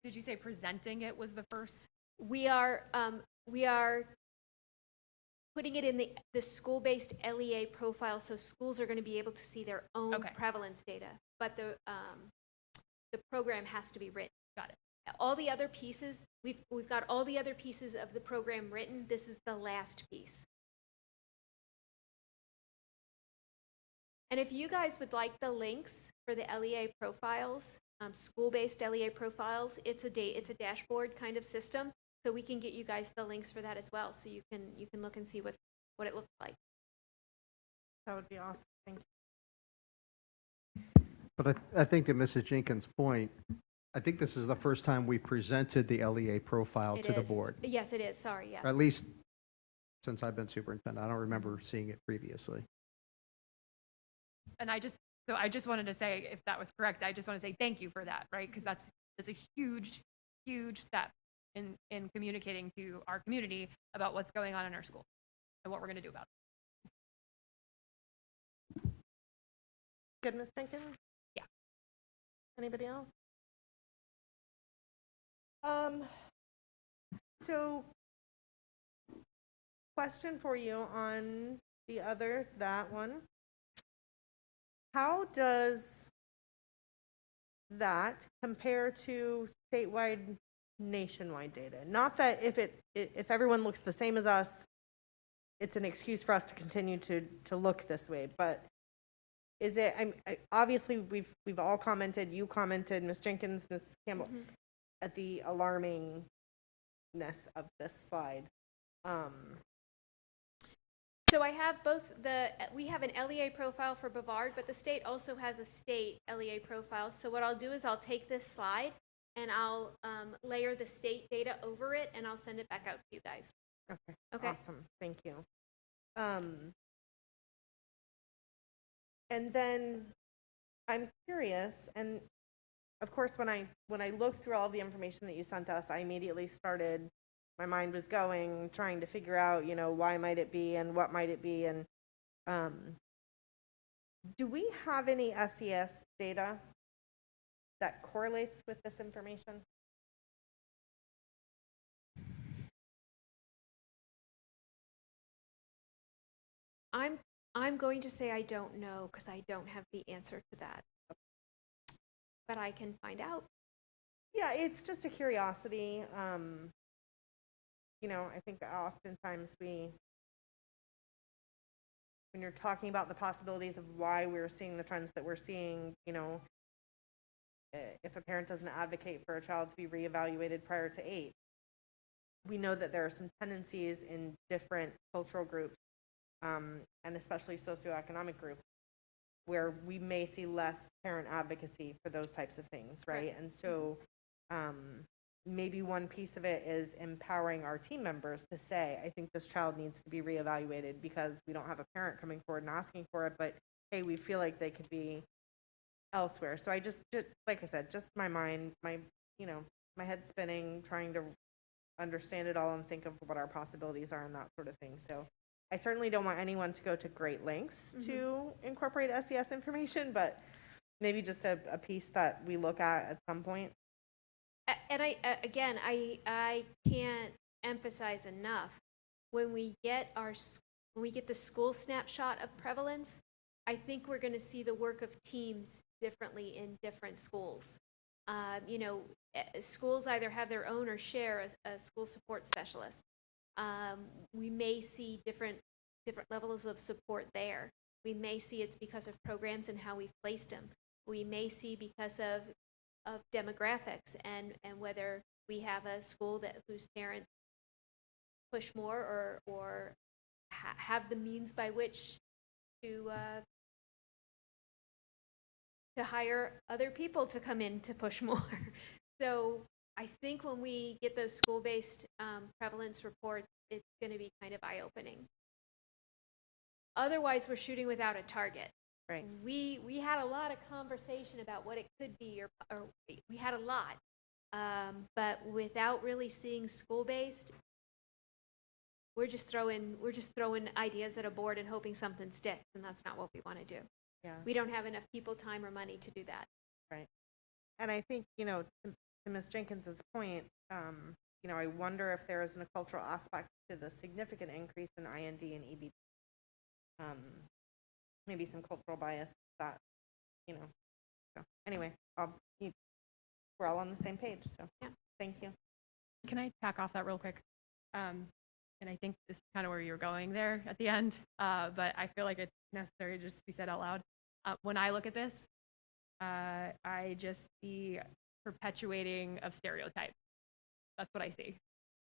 Did you say presenting it was the first We are putting it in the school-based LEA profile, so schools are going to be able to see their own Okay. prevalence data, but the program has to be written. Got it. All the other pieces, we've got all the other pieces of the program written. This is the last piece. And if you guys would like the links for the LEA profiles, school-based LEA profiles, it's a dashboard kind of system, so we can get you guys the links for that as well, so you can look and see what it looks like. That would be awesome. Thank you. But I think to Mrs. Jenkins' point, I think this is the first time we've presented the LEA profile It to the is. board. Yes, it is. Sorry, yes. Or at least since I've been superintendent. I don't remember seeing it previously. And I just wanted to say, if that was correct, I just want to say thank you for that, right? Because that's a huge, huge step in communicating to our community about what's going on in our school and what we're going to do about it. Good, Ms. Jenkins? Yeah. Anybody else? So, question for you on that one. How does that compare to statewide, nationwide data? Not that if everyone looks the same as us, it's an excuse for us to continue to look this way, but is it, obviously we've all commented, you commented, Ms. Jenkins, Ms. Campbell, at the alarmingness of this slide. So I have we have an LEA profile for Brevard, but the state also has a state LEA profile. So what I'll do is I'll take this slide and I'll layer the state data over it and I'll send it back out to you guys. Okay. Awesome. Thank you. And then I'm curious, and of course, when I looked through all the information that you sent us, I immediately started. My mind was going, trying to figure out, why might it be and what might it be, and do we have any SES data that correlates with this information? I'm going to say I don't know because I don't have the answer to that, but I can find out. Yeah, it's just a curiosity. I think oftentimes when you're talking about the possibilities of why we're seeing the trends that we're seeing, if a parent doesn't advocate for a child to be reevaluated prior to 8, we know that there are some tendencies in different cultural groups, and especially socioeconomic groups, where we may see less parent advocacy for those types of things, right? And so maybe one piece of it is empowering our team members to say, I think this child needs to be reevaluated because we don't have a parent coming forward and asking for it, but hey, we feel like they could be elsewhere. So I just like I said, just my mind, my head spinning, trying to understand it all and think of what our possibilities are and that sort of thing. So I certainly don't want anyone to go to great lengths to incorporate SES information, but maybe just a piece that we look at some point. And I can't emphasize enough, when we get the school snapshot of prevalence, I think we're going to see the work of teams differently in different schools. Schools either have their own or share a school support specialist. We may see different levels of support there. We may see it's because of programs and how we've placed them. We may see because of demographics and whether we have a school whose parents push more or have the means by which to hire other people to come in to push more. So I think when we get those school-based prevalence reports, it's going to be kind of eye-opening. Otherwise, we're shooting without a target. Right. We had a lot of conversation about what it could be, or we had a lot, but without really seeing school-based, we're just throwing ideas at a board and hoping something sticks, and that's not what we want to do. Yeah. We don't have enough people, time, or money to do that. Right. And I think, to Ms. Jenkins's point, you know, I wonder if there is a cultural aspect to the significant increase in IND and EBP. Maybe some cultural bias that, you know. So anyway, we're all on the same page. So Yeah. Thank you. Can I tack off that real quick? And I think this is kind of where you're going there at the end, but I feel like it's necessary to just be said out loud. When I look at this, I just see perpetuating of stereotypes. That's what I see.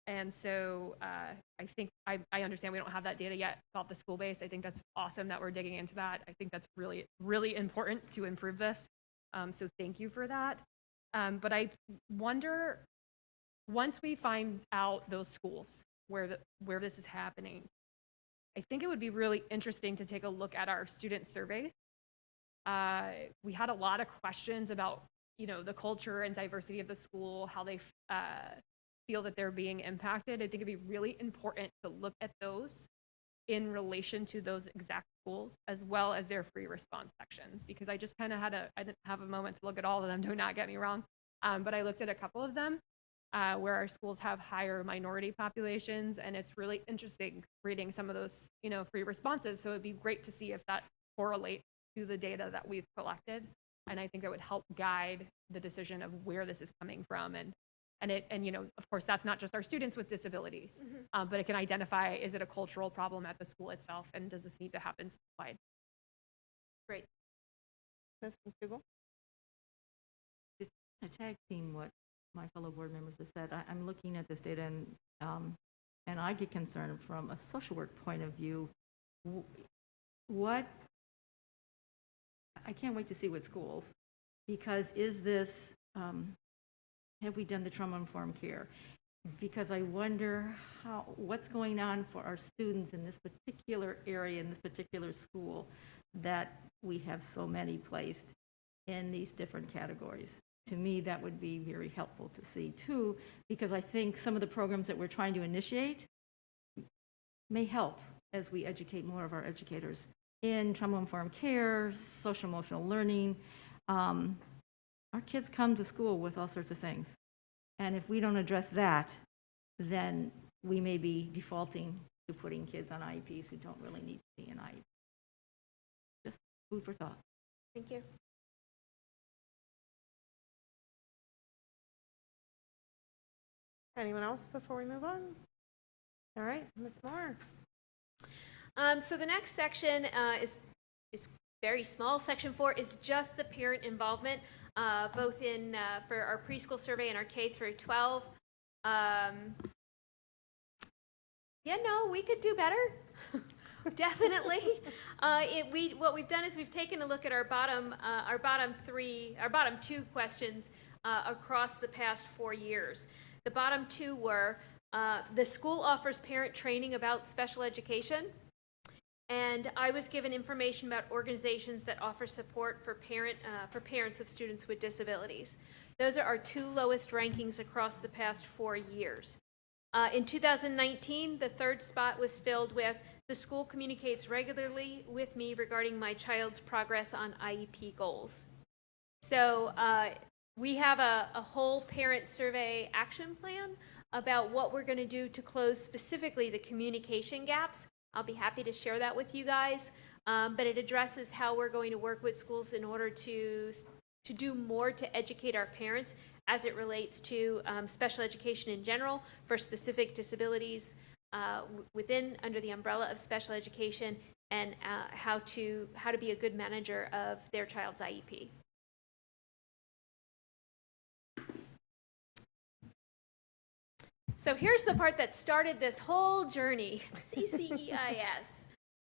And so I think I understand we don't have that data yet about the school base. I think that's awesome that we're digging into that. I think that's really, really important to improve this. So thank you for that. But I wonder, once we find out those schools where this is happening, I think it would be really interesting to take a look at our student surveys. We had a lot of questions about, you know, the culture and diversity of the school, how they feel that they're being impacted. I think it'd be really important to look at those in relation to those exact schools, as well as their free response sections, because I just kind of I didn't have a moment to look at all of them, do not get me wrong, but I looked at a couple of them where our schools have higher minority populations, and it's really interesting reading some of those, you know, free responses. So it'd be great to see if that correlates to the data that we've collected, and I think that would help guide the decision of where this is coming from. And you know, of course, that's not just our students with disabilities, but it can identify, is it a cultural problem at the school itself, and does this need to happen school-wide? Great. Ms. McDougall? To tag team what my fellow board members have said, I'm looking at this data and I get concerned from a social work point of view. I can't wait to see with schools, because is this, have we done the trauma-informed care? Because I wonder what's going on for our students in this particular area, in this particular school, that we have so many placed in these different categories. To me, that would be very helpful to see too, because I think some of the programs that we're trying to initiate may help as we educate more of our educators in trauma-informed care, social-emotional learning. Our kids come to school with all sorts of things. And if we don't address that, then we may be defaulting to putting kids on IEPs who don't really need to be in IEP. Just food for thought. Thank you. Anyone else before we move on? All right, Ms. Moore. So the next section is very small. Section 4 is just the parent involvement, both in for our preschool survey and our K through 12. Yeah, no, we could do better. Definitely. What we've done is we've taken a look at our bottom two questions across the past 4 years. The bottom two were the school offers parent training about special education, and I was given information about organizations that offer support for parents of students with disabilities. Those are our two lowest rankings across the past 4 years. In 2019, the third spot was filled with the school communicates regularly with me regarding my child's progress on IEP goals. So we have a whole parent survey action plan about what we're going to do to close specifically the communication gaps. I'll be happy to share that with you guys, but it addresses how we're going to work with schools in order to do more to educate our parents as it relates to special education in general for specific disabilities under the umbrella of special education, and how to be a good manager of their child's IEP. So here's the part that started this whole journey, CCEIS.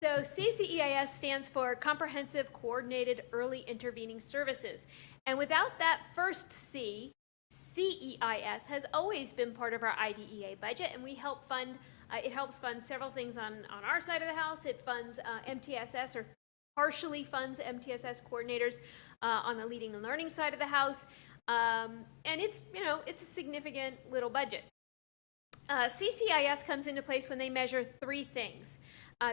So CCEIS stands for Comprehensive Coordinated Early Intervening Services. And without that first C, CEIS has always been part of our IDEA budget, and we help fund, it helps fund several things on our side of the house. It funds MTSS, or partially funds MTSS coordinators on the leading and learning side of the house. And it's a significant little budget. CCIS comes into place when they measure three things.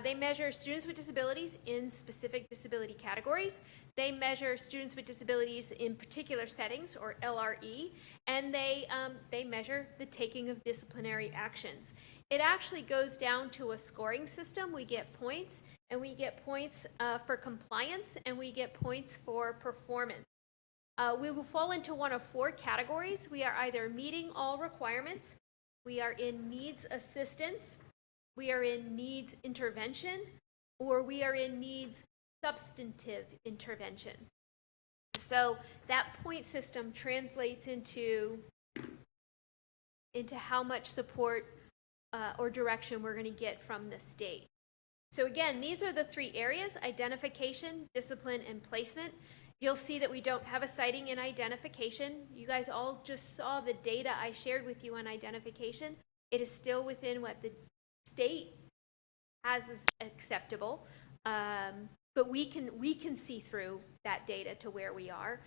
They measure students with disabilities in specific disability categories. They measure students with disabilities in particular settings, or LRE, and they measure the taking of disciplinary actions. It actually goes down to a scoring system. We get points, and we get points for compliance, and we get points for performance. We will fall into one of 4 categories. We are either meeting all requirements, we are in needs assistance, we are in needs intervention, or we are in needs substantive intervention. So that point system translates into how much support or direction we're going to get from the state. So again, these are the 3 areas: identification, discipline, and placement. You'll see that we don't have a citing in identification. You guys all just saw the data I shared with you on identification. It is still within what the state has as acceptable, but we can see through that data to where we are.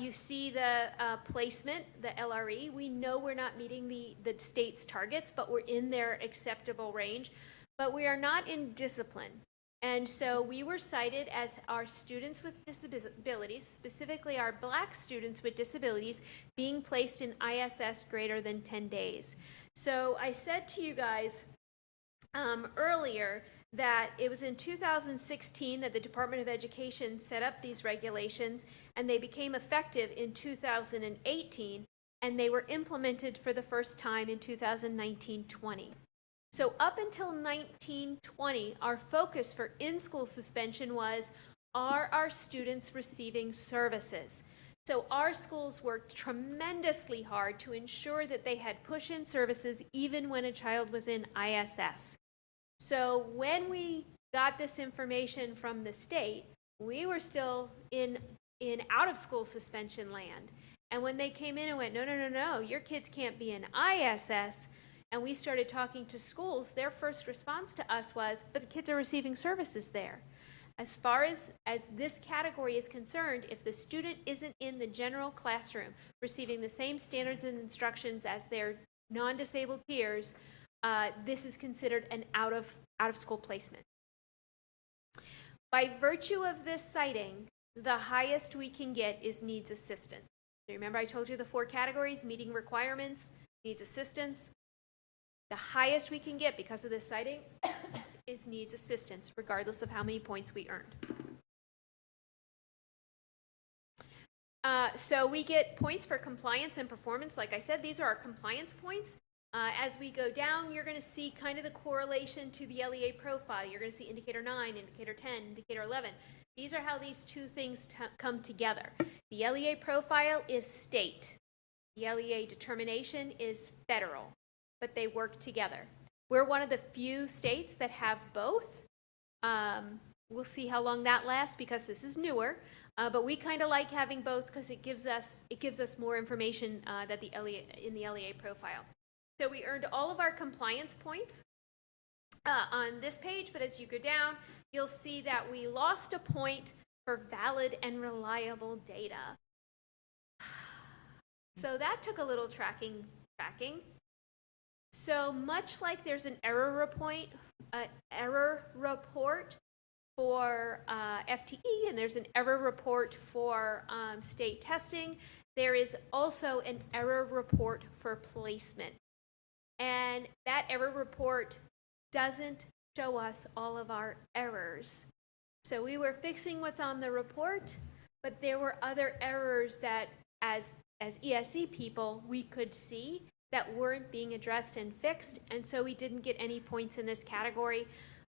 You see the placement, the LRE. We know we're not meeting the state's targets, but we're in their acceptable range. But we are not in discipline. And so we were cited as our students with disabilities, specifically our Black students with disabilities, being placed in ISS greater than 10 days. So I said to you guys earlier that it was in 2016 that the Department of Education set up these regulations, and they became effective in 2018, and they were implemented for the first time in 2019-20. So up until 1920, our focus for in-school suspension was, are our students receiving services? So our schools worked tremendously hard to ensure that they had push-in services even when a child was in ISS. So when we got this information from the state, we were still in out-of-school suspension land. And when they came in and went, no, your kids can't be in ISS, and we started talking to schools, their first response to us was, but the kids are receiving services there. As far as this category is concerned, if the student isn't in the general classroom receiving the same standards and instructions as their non-disabled peers, this is considered an out-of-school placement. By virtue of this citing, the highest we can get is needs assistance. So remember I told you the 4 categories: meeting requirements, needs assistance. The highest we can get because of this citing is needs assistance, regardless of how many points we earned. So we get points for compliance and performance. Like I said, these are our compliance points. As we go down, you're going to see kind of the correlation to the LEA profile. You're going to see indicator 9, indicator 10, indicator 11. These are how these 2 things come together. The LEA profile is state. The LEA determination is federal, but they work together. We're one of the few states that have both. We'll see how long that lasts because this is newer, but we kind of like having both because it gives us more information that in the LEA profile. So we earned all of our compliance points on this page, but as you go down, you'll see that we lost a point for valid and reliable data. So that took a little tracking. So much like there's an error report for FTE, and there's an error report for state testing, there is also an error report for placement. And that error report doesn't show us all of our errors. So we were fixing what's on the report, but there were other errors that as ESE people we could see that weren't being addressed and fixed, and so we didn't get any points in this category.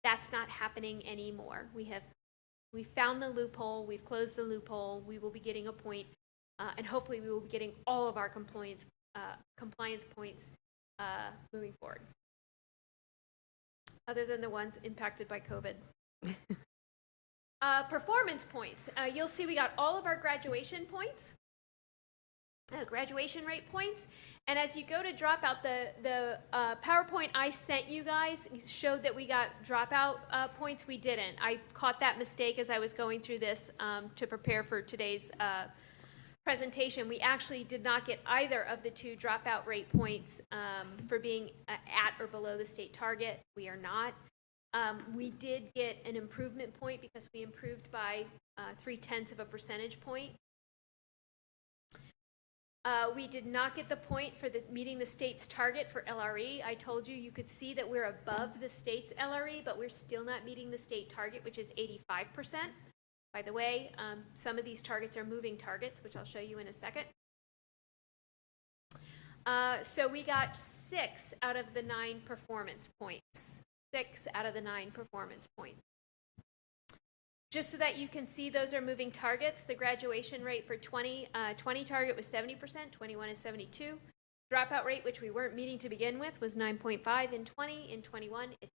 That's not happening anymore. We found the loophole, we've closed the loophole, we will be getting a point, and hopefully we will be getting all of our compliance points moving forward, other than the ones impacted by COVID. Performance points. You'll see we got all of our graduation points, graduation rate points. And as you go to dropout, the PowerPoint I sent you guys showed that we got dropout points. We didn't. I caught that mistake as I was going through this to prepare for today's presentation. We actually did not get either of the 2 dropout rate points for being at or below the state target. We are not. We did get an improvement point because we improved by 0.3 of a percentage point. We did not get the point for meeting the state's target for LRE. I told you could see that we're above the state's LRE, but we're still not meeting the state target, which is 85%. By the way, some of these targets are moving targets, which I'll show you in a second. So we got 6 out of the 9 performance points. 6 out of the 9 performance points. Just so that you can see those are moving targets, the graduation rate for 20 target was 70%, 21 is 72. Dropout rate, which we weren't meeting to begin with, was 9.5 in 20. In 21, it's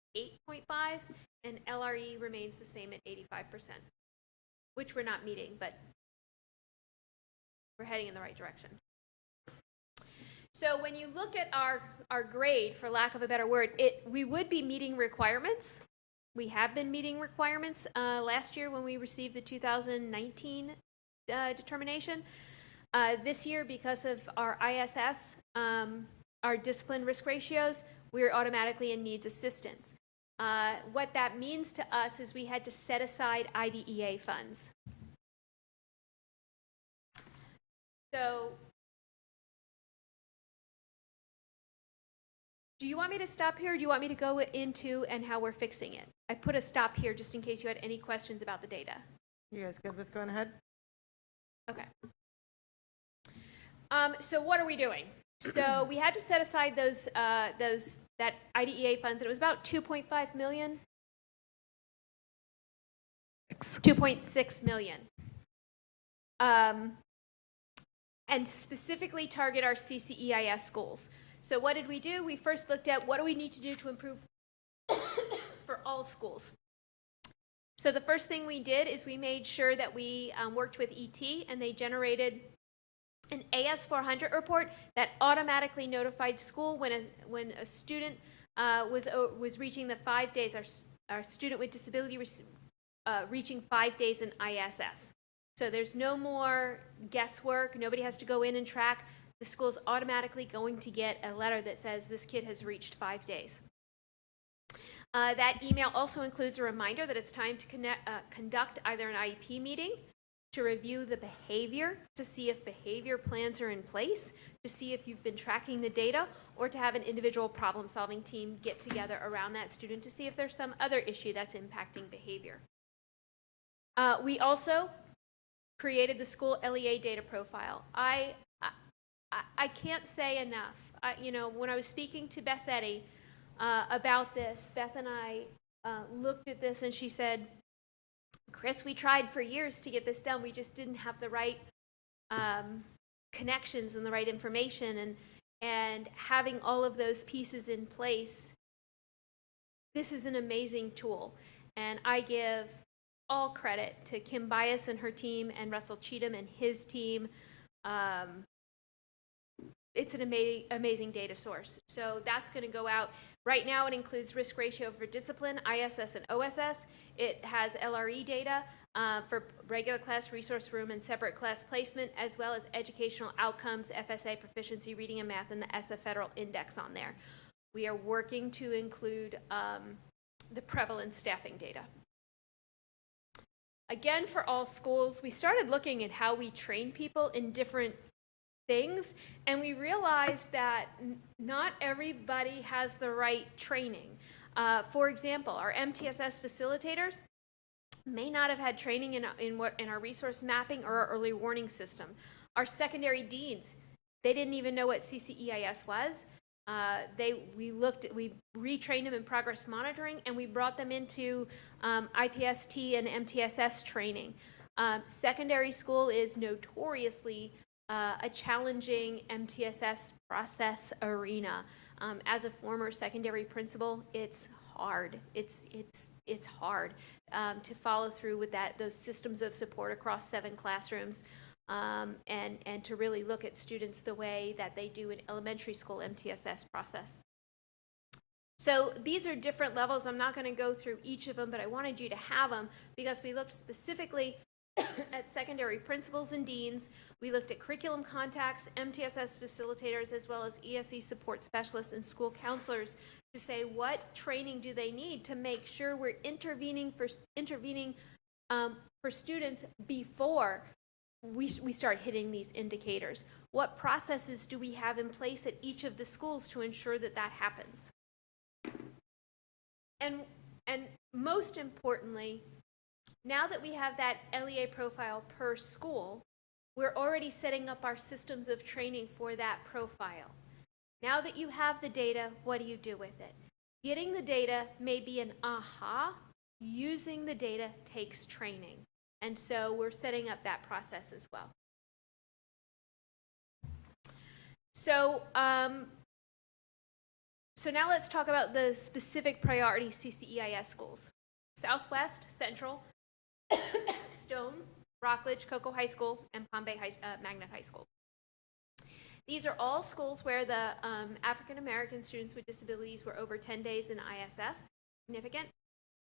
8.5, and LRE remains the same at 85%, which we're not meeting, but we're heading in the right direction. So when you look at our grade, for lack of a better word, we would be meeting requirements. We have been meeting requirements last year when we received the 2019 determination. This year, because of our ISS, our discipline risk ratios, we're automatically in needs assistance. What that means to us is we had to set aside IDEA funds. So, do you want me to stop here, or do you want me to go into and how we're fixing it? I put a stop here just in case you had any questions about the data. You guys good with going ahead? Okay. So what are we doing? So we had to set aside that IDEA funds, and it was about 2.5 million. 2.6 million. And specifically target our CCEIS schools. So what did we do? We first looked at what do we need to do to improve for all schools. So the first thing we did is we made sure that we worked with ET, and they generated an AS400 report that automatically notified school when a student was reaching the 5 days. Our student with disability reaching 5 days in ISS. So there's no more guesswork. Nobody has to go in and track. The school's automatically going to get a letter that says this kid has reached 5 days. That email also includes a reminder that it's time to conduct either an IEP meeting, to review the behavior, to see if behavior plans are in place, to see if you've been tracking the data, or to have an individual problem-solving team get together around that student to see if there's some other issue that's impacting behavior. We also created the school LEA data profile. I can't say enough. When I was speaking to Beth Eddy about this, Beth and I looked at this, and she said, Chris, we tried for years to get this done. We just didn't have the right connections and the right information, and having all of those pieces in place, this is an amazing tool. And I give all credit to Kim Bias and her team, and Russell Cheatham and his team. It's an amazing data source. So that's going to go out. Right now it includes risk ratio for discipline, ISS and OSS. It has LRE data for regular class, resource room, and separate class placement, as well as educational outcomes, FSA proficiency, reading and math, and the ESSA federal index on there. We are working to include the prevalence staffing data. Again, for all schools, we started looking at how we train people in different things, and we realized that not everybody has the right training. For example, our MTSS facilitators may not have had training in our resource mapping or our early warning system. Our secondary deans, they didn't even know what CCEIS was. We retrained them in progress monitoring, and we brought them into IPST and MTSS training. Secondary school is notoriously a challenging MTSS process arena. As a former secondary principal, it's hard. It's hard to follow through with those systems of support across 7 classrooms, and to really look at students the way that they do in elementary school MTSS process. So these are different levels. I'm not going to go through each of them, but I wanted you to have them because we looked specifically at secondary principals and deans. We looked at curriculum contacts, MTSS facilitators, as well as ESE support specialists and school counselors to say what training do they need to make sure we're intervening for students before we start hitting these indicators. What processes do we have in place at each of the schools to ensure that that happens? And most importantly, now that we have that LEA profile per school, we're already setting up our systems of training for that profile. Now that you have the data, what do you do with it? Getting the data may be an aha. Using the data takes training. And so we're setting up that process as well. So now let's talk about the specific priority CCEIS schools. Southwest, Central, Stone, Rockledge, Cocoa High School, and Palm Bay Magnet High School. These are all schools where the African American students with disabilities were over 10 days in ISS, significant,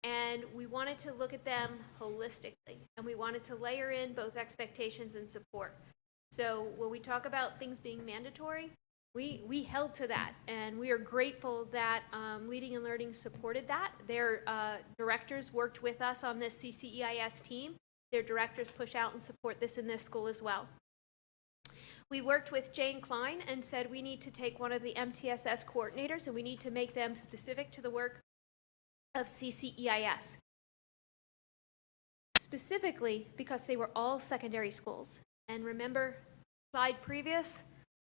and we wanted to look at them holistically, and we wanted to layer in both expectations and support. So when we talk about things being mandatory, we held to that, and we are grateful that Leading and Learning supported that. Their directors worked with us on this CCEIS team. Their directors push out and support this in their school as well. We worked with Jane Klein and said we need to take one of the MTSS coordinators and we need to make them specific to the work of CCEIS. Specifically because they were all secondary schools. And remember, slide previous,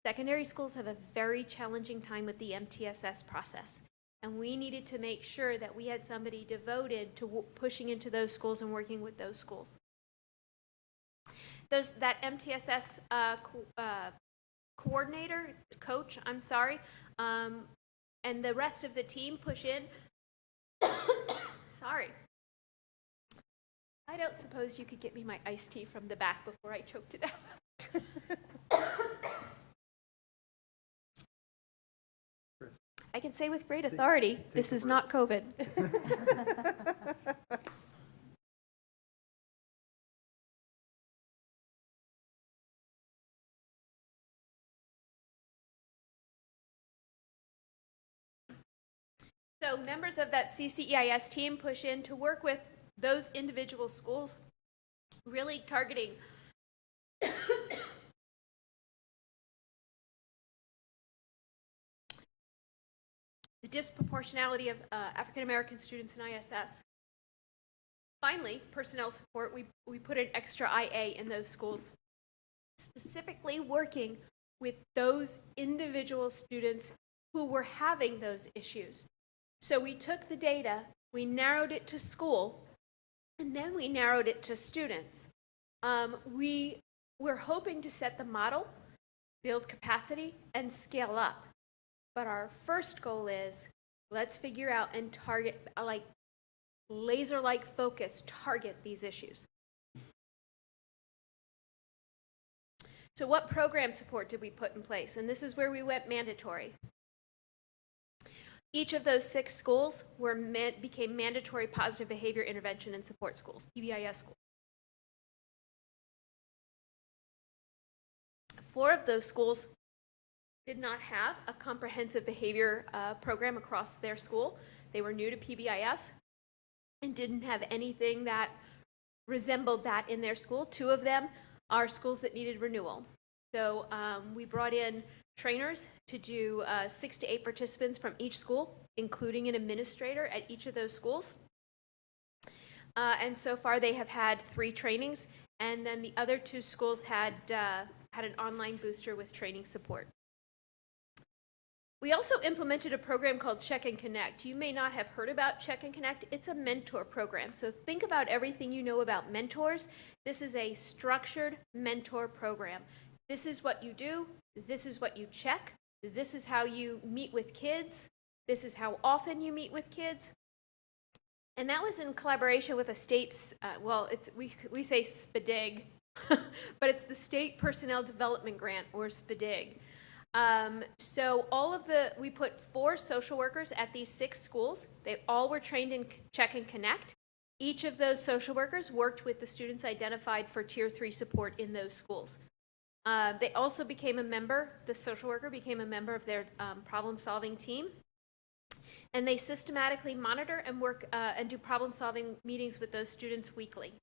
secondary schools have a very challenging time with the MTSS process. And we needed to make sure that we had somebody devoted to pushing into those schools and working with those schools. That MTSS coach, and the rest of the team push in. Sorry. I don't suppose you could get me my iced tea from the back before I choked to death. I can say with great authority, this is not COVID. So members of that CCEIS team push in to work with those individual schools, really targeting the disproportionality of African American students in ISS. Finally, personnel support, we put an extra IA in those schools, specifically working with those individual students who were having those issues. So we took the data, we narrowed it to school, and then we narrowed it to students. We're hoping to set the model, build capacity, and scale up. But our first goal is, let's figure out and target, like laser-like focus, target these issues. So what program support did we put in place? And this is where we went mandatory. Each of those 6 schools became mandatory positive behavior intervention and support schools, PBIS schools. 4 of those schools did not have a comprehensive behavior program across their school. They were new to PBIS and didn't have anything that resembled that in their school. 2 of them are schools that needed renewal. So we brought in trainers to do 6 to 8 participants from each school, including an administrator at each of those schools. And so far they have had 3 trainings, and then the other 2 schools had an online booster with training support. We also implemented a program called Check and Connect. You may not have heard about Check and Connect. It's a mentor program. So think about everything you know about mentors. This is a structured mentor program. This is what you do. This is what you check. This is how you meet with kids. This is how often you meet with kids. And that was in collaboration with a state's, we say SPDIG, but it's the State Personnel Development Grant, or SPDIG. So we put 4 social workers at these 6 schools. They all were trained in Check and Connect. Each of those social workers worked with the students identified for Tier 3 support in those schools. They also became a member, the social worker became a member of their problem-solving team, and they systematically monitor and work and do problem-solving meetings with those students weekly.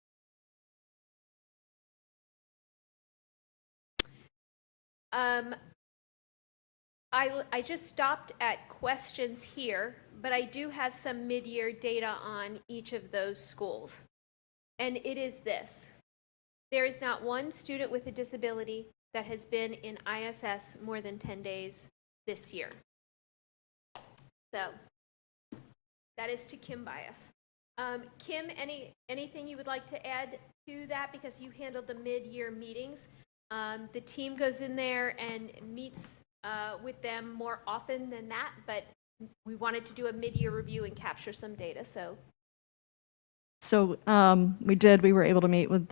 I just stopped at questions here, but I do have some mid-year data on each of those schools. And it is this. There is not one student with a disability that has been in ISS more than 10 days this year. So that is to Kim Bias. Kim, anything you would like to add to that, because you handled the mid-year meetings? The team goes in there and meets with them more often than that, but we wanted to do a mid-year review and capture some data. So we were able to meet with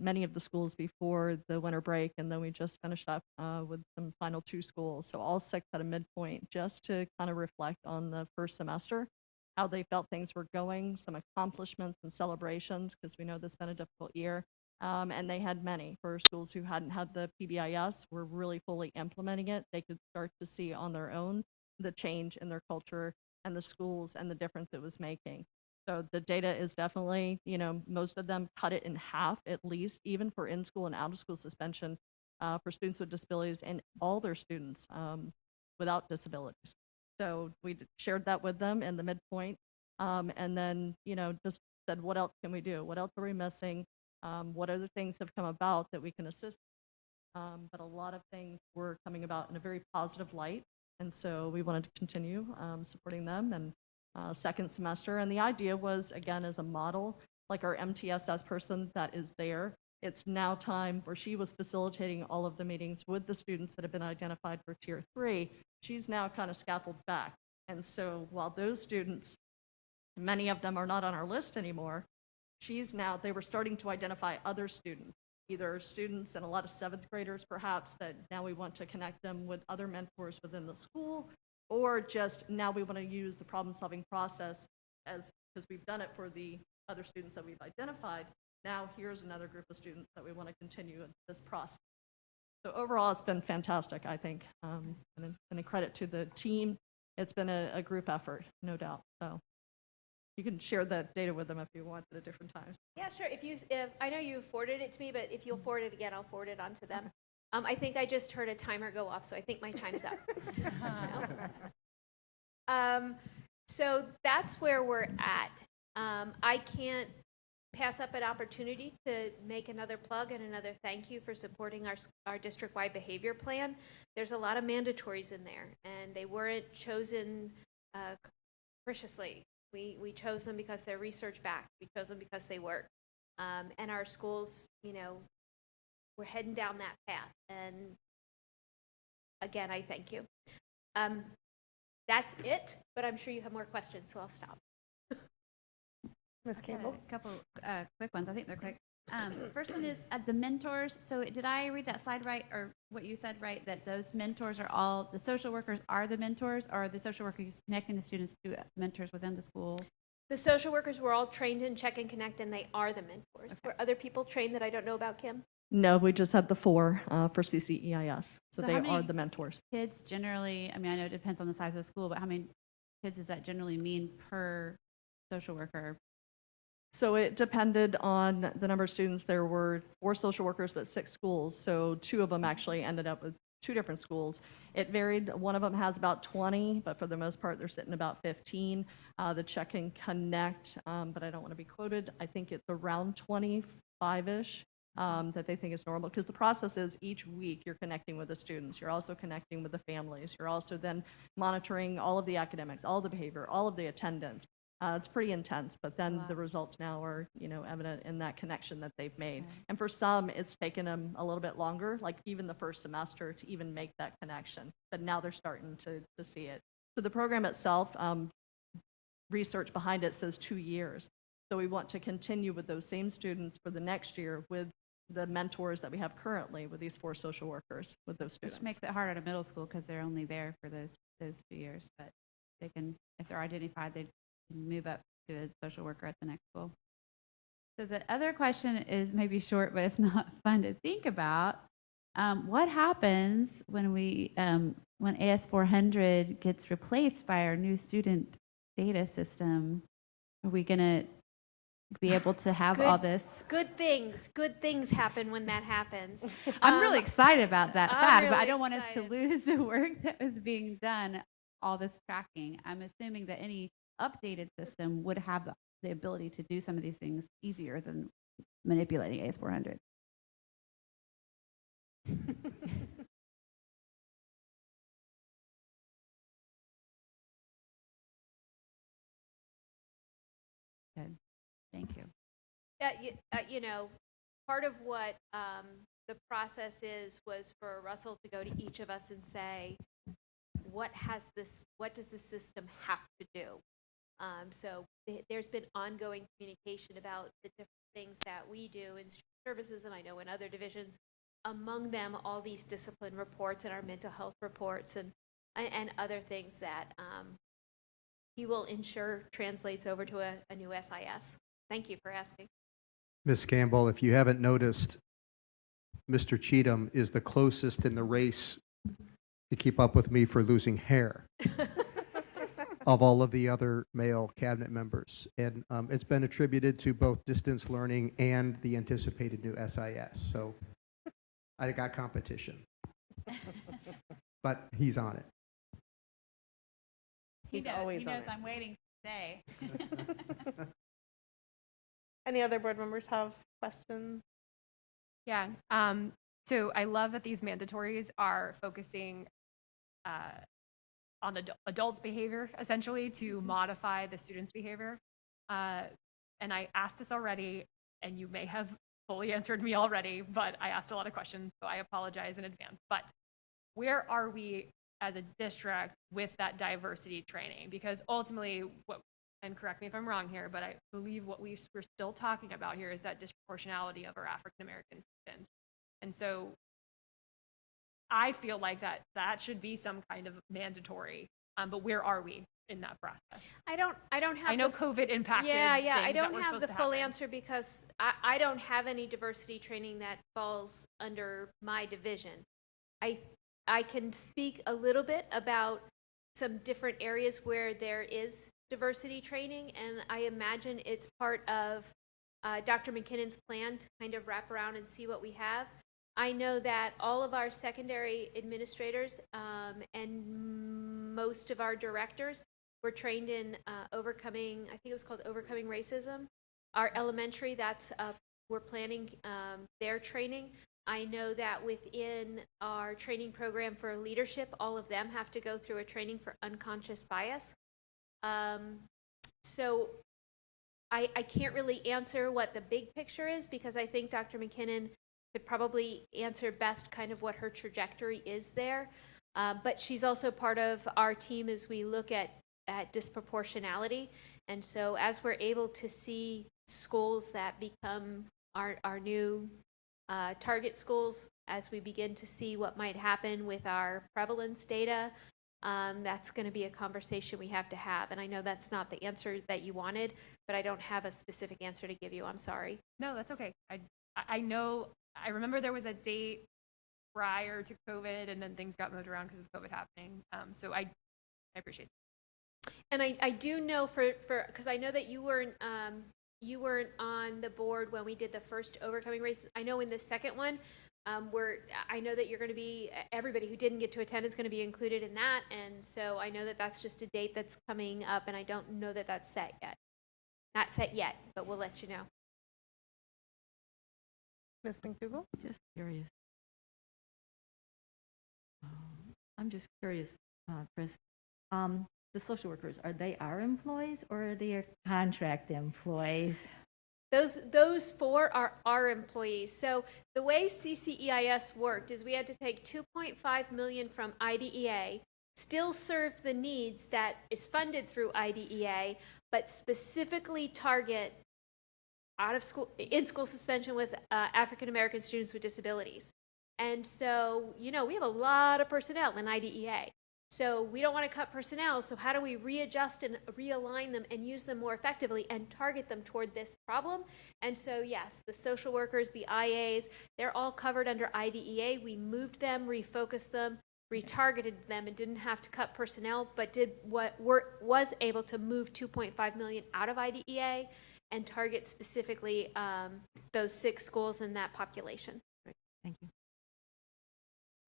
many of the schools before the winter break, and then we just finished up with some final 2 schools. So all 6 at a midpoint, just to kind of reflect on the first semester, how they felt things were going, some accomplishments and celebrations, because we know this has been a difficult year. And they had many. For schools who hadn't had the PBIS, were really fully implementing it. They could start to see on their own the change in their culture and the schools and the difference it was making. So the data is definitely, most of them cut it in half at least, even for in-school and out-of-school suspension for students with disabilities and all their students without disabilities. So we shared that with them in the midpoint, and then, just said, what else can we do? What else are we missing? What other things have come about that we can assist? But a lot of things were coming about in a very positive light, and so we wanted to continue supporting them. And second semester, and the idea was, again, as a model, like our MTSS person that is there, it's now time where she was facilitating all of the meetings with the students that have been identified for Tier 3. She's now kind of scaffolded back. And so while those students, many of them are not on our list anymore, they were starting to identify other students, either students and a lot of 7th graders perhaps, that now we want to connect them with other mentors within the school, or just now we want to use the problem-solving process because we've done it for the other students that we've identified. Now here's another group of students that we want to continue in this process. So overall, it's been fantastic, I think, and a credit to the team. It's been a group effort, no doubt. So you can share that data with them if you want at different times. Yeah, sure. If I know you forwarded it to me, but if you'll forward it again, I'll forward it on to them. I think I just heard a timer go off, so I think my time's up. So that's where we're at. I can't pass up an opportunity to make another plug and another thank you for supporting our district-wide behavior plan. There's a lot of mandatories in there, and they weren't chosen capriciously. We chose them because they're research-backed. We chose them because they work. And our schools, we're heading down that path. And again, I thank you. That's it, but I'm sure you have more questions, so I'll stop. Ms. Campbell? A couple quick ones. I think they're quick. First one is the mentors. So did I read that slide right, or what you said right, that those mentors are all, the social workers are the mentors, or are the social workers connecting the students to mentors within the school? The social workers were all trained in Check and Connect, and they are the mentors. Okay. Were other people trained that I don't know about, Kim? No, we just had the 4 for CCEIS. So So they how many are the mentors. Kids generally, I mean, I know it depends on the size of the school, but how many kids does that generally mean per social worker? So it depended on the number of students. There were 4 social workers, but 6 schools. So 2 of them actually ended up with 2 different schools. It varied. One of them has about 20, but for the most part, they're sitting about 15. The Check and Connect, but I don't want to be quoted. I think it's around 25-ish that they think is normal, because the process is each week you're connecting with the students. You're also connecting with the families. You're also then monitoring all of the academics, all the behavior, all of the attendance. It's pretty intense, but then the results now are, evident in that connection that they've made. Right. And for some, it's taken them a little bit longer, like even the first semester, to even make that connection. But now they're starting to see it. So the program itself, research behind it says 2 years. So we want to continue with those same students for the next year with the mentors that we have currently with these 4 social workers with those students. Which makes it harder at middle school because they're only there for those 2 years. But they can, if they're identified, they can move up to a social worker at the next school. So the other question is maybe short, but it's not fun to think about. What happens when when AS400 gets replaced by our new student data system? Are we gonna be able to have all this? Good things happen when that happens. I'm really excited about that I'm fact, but I really don't want us to excited. lose the work that was being done, all this tracking. I'm assuming that any updated system would have the ability to do some of these things easier than manipulating AS400. Good. Thank you. You know, part of what the process was for Russell to go to each of us and say, what does the system have to do? So there's been ongoing communication about the different things that we do in student services, and I know in other divisions, among them all these discipline reports and our mental health reports and other things that he will ensure translates over to a new SIS. Thank you for asking. Ms. Campbell, if you haven't noticed, Mr. Cheatham is the closest in the race to keep up with me for losing hair of all of the other male cabinet members. And it's been attributed to both distance learning and the anticipated new SIS. So I got competition, but he's on it. He's always he on knows it. I'm waiting today. Any other board members have questions? Yeah. So I love that these mandatories are focusing on the adults' behavior, essentially, to modify the students' behavior. And I asked this already, and you may have fully answered me already, but I asked a lot of questions, so I apologize in advance. But where are we as a district with that diversity training? Because ultimately, and correct me if I'm wrong here, but I believe what we're still talking about here is that disproportionality of our African American students. And so I feel like that should be some kind of mandatory, but where are we in that process? I don't have. I know COVID impacted. Yeah. things I that don't were have supposed the to full happen. answer because I don't have any diversity training that falls under my division. I can speak a little bit about some different areas where there is diversity training, and I imagine it's part of Dr. McKinnon's plan to kind of wrap around and see what we have. I know that all of our secondary administrators and most of our directors were trained in overcoming, I think it was called Overcoming Racism. Our elementary, we're planning their training. I know that within our training program for leadership, all of them have to go through a training for unconscious bias. So I can't really answer what the big picture is because I think Dr. McKinnon could probably answer best kind of what her trajectory is there. But she's also part of our team as we look at disproportionality. And so as we're able to see schools that become our new target schools, as we begin to see what might happen with our prevalence data, that's going to be a conversation we have to have. And I know that's not the answer that you wanted, but I don't have a specific answer to give you. I'm sorry. No, that's okay. I know. I remember there was a date prior to COVID, and then things got moved around because of COVID happening. So I appreciate it. And I do know because I know that you weren't on the board when we did the first Overcoming Racism. I know in the second one, I know that you're going to be, everybody who didn't get to attend is going to be included in that. And so I know that that's just a date that's coming up, and I don't know that that's set yet. Not set yet, but we'll let you know. Ms. McDougall? Just curious. I'm just curious, Chris. The social workers, are they our employees or are they our contract employees? Those four are our employees. So the way CCEIS worked is we had to take $2.5 million from IDEA, still serve the needs that is funded through IDEA, but specifically target in-school suspension with African American students with disabilities. And so, we have a lot of personnel in IDEA. So we don't want to cut personnel, so how do we readjust and realign them and use them more effectively and target them toward this problem? And so yes, the social workers, the IAs, they're all covered under IDEA. We moved them, refocused them, retargeted them, and didn't have to cut personnel, but did what was able to move 2.5 million out of IDEA and target specifically those 6 schools in that population. Thank you.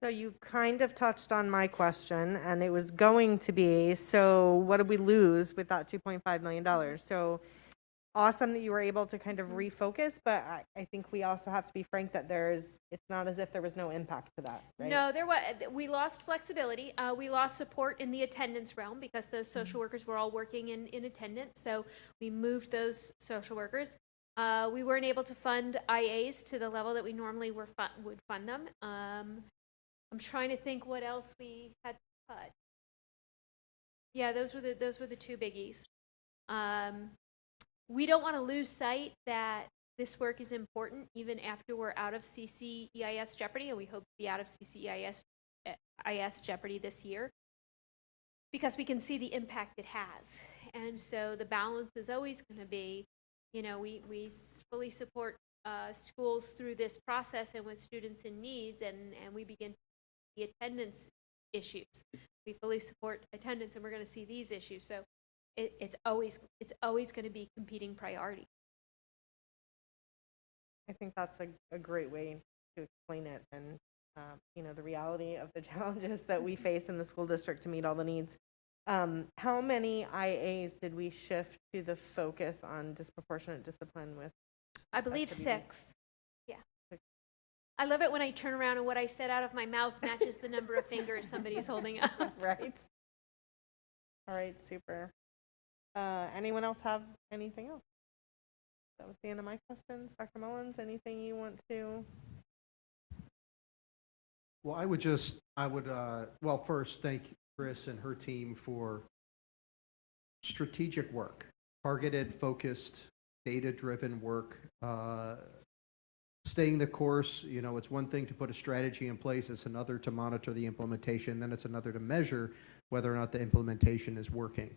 So you kind of touched on my question, and it was going to be, so what did we lose with that $2.5 million? So awesome that you were able to kind of refocus, but I think we also have to be frank that it's not as if there was no impact to that, right? No, we lost flexibility. We lost support in the attendance realm because those social workers were all working in attendance. So we moved those social workers. We weren't able to fund IAs to the level that we normally would fund them. I'm trying to think what else we had to cut. Yeah, those were the 2 biggies. We don't want to lose sight that this work is important even after we're out of CCEIS Jeopardy, and we hope to be out of CCEIS Jeopardy this year, because we can see the impact it has. And so the balance is always going to be, we fully support schools through this process and with students in needs, and we begin the attendance issues. We fully support attendance, and we're going to see these issues. So it's always going to be competing priority. I think that's a great way to explain it, and the reality of the challenges that we face in the school district to meet all the needs. How many IAs did we shift to the focus on disproportionate discipline with? I believe activities? 6. Yeah. I love it when I turn around and what I said out of my mouth matches the number of fingers somebody's holding up. Right. All right, super. Anyone else have anything else? That was the end of my questions. Dr. Mullins, anything you want to? Well, well, first, thank Chris and her team for strategic work, targeted, focused, data-driven work, staying the course. It's one thing to put a strategy in place, it's another to monitor the implementation, then it's another to measure whether or not the implementation is working.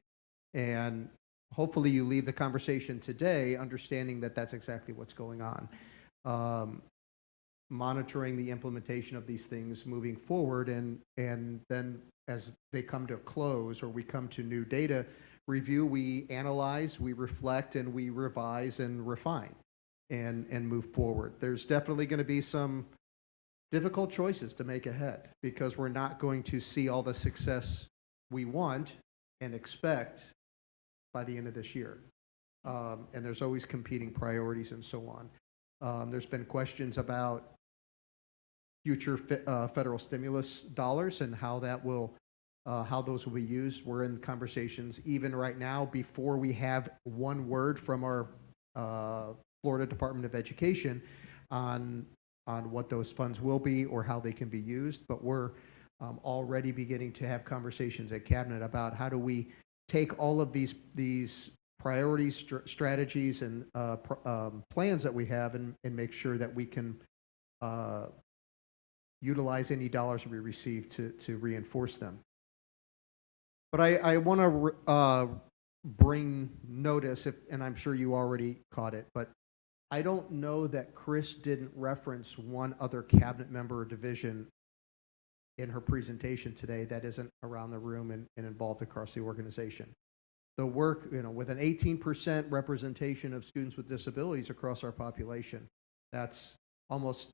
And hopefully you leave the conversation today understanding that that's exactly what's going on. Monitoring the implementation of these things moving forward, and then as they come to a close or we come to new data review, we analyze, we reflect, and we revise and refine and move forward. There's definitely going to be some difficult choices to make ahead because we're not going to see all the success we want and expect by the end of this year. And there's always competing priorities and so on. There's been questions about future federal stimulus dollars and how those will be used. We're in conversations even right now before we have one word from our Florida Department of Education on what those funds will be or how they can be used. But we're already beginning to have conversations at Cabinet about how do we take all of these priorities, strategies, and plans that we have and make sure that we can utilize any dollars we receive to reinforce them. But I want to bring notice, and I'm sure you already caught it, but I don't know that Chris didn't reference one other cabinet member or division in her presentation today that isn't around the room and involved across the organization. The work, with an 18% representation of students with disabilities across our population, that's almost,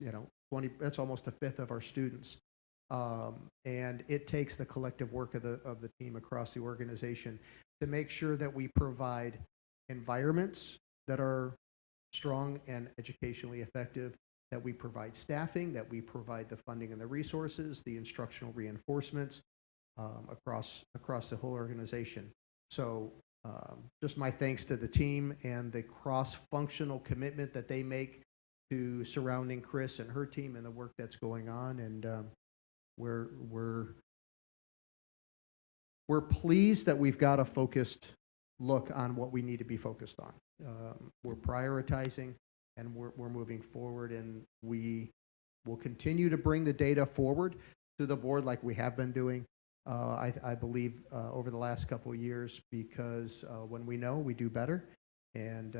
20, that's almost a fifth of our students. And it takes the collective work of the team across the organization to make sure that we provide environments that are strong and educationally effective, that we provide staffing, that we provide the funding and the resources, the instructional reinforcements across the whole organization. So just my thanks to the team and the cross-functional commitment that they make to surrounding Chris and her team and the work that's going on. And we're pleased that we've got a focused look on what we need to be focused on. We're prioritizing and we're moving forward, and we will continue to bring the data forward to the board like we have been doing. I believe over the last couple of years, because when we know, we do better. And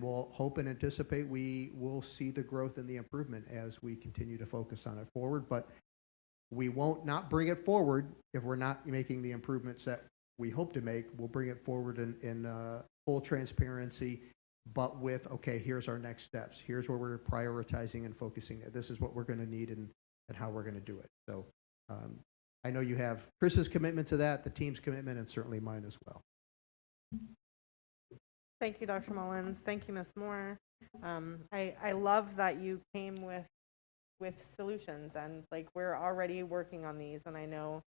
we'll hope and anticipate we will see the growth and the improvement as we continue to focus on it forward. But we won't not bring it forward if we're not making the improvements that we hope to make. We'll bring it forward in full transparency, but with, okay, here's our next steps. Here's where we're prioritizing and focusing. This is what we're going to need and how we're going to do it. So I know you have Chris's commitment to that, the team's commitment, and certainly mine as well. Thank you, Dr. Mullins. Thank you, Ms. Moore. I love that you came with solutions, and like we're already working on these. And I know,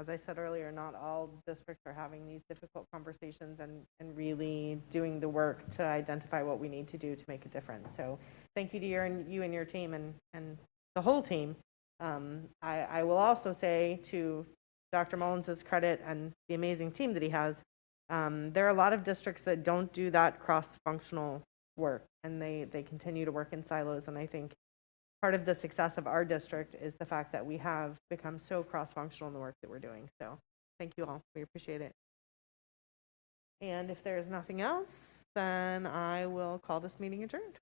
as I said earlier, not all districts are having these difficult conversations and really doing the work to identify what we need to do to make a difference. So thank you to you and your team and the whole team. I will also say to Dr. Mullins' credit and the amazing team that he has, there are a lot of districts that don't do that cross-functional work, and they continue to work in silos. And I think part of the success of our district is the fact that we have become so cross-functional in the work that we're doing. So thank you all. We appreciate it. And if there is nothing else, then I will call this meeting adjourned.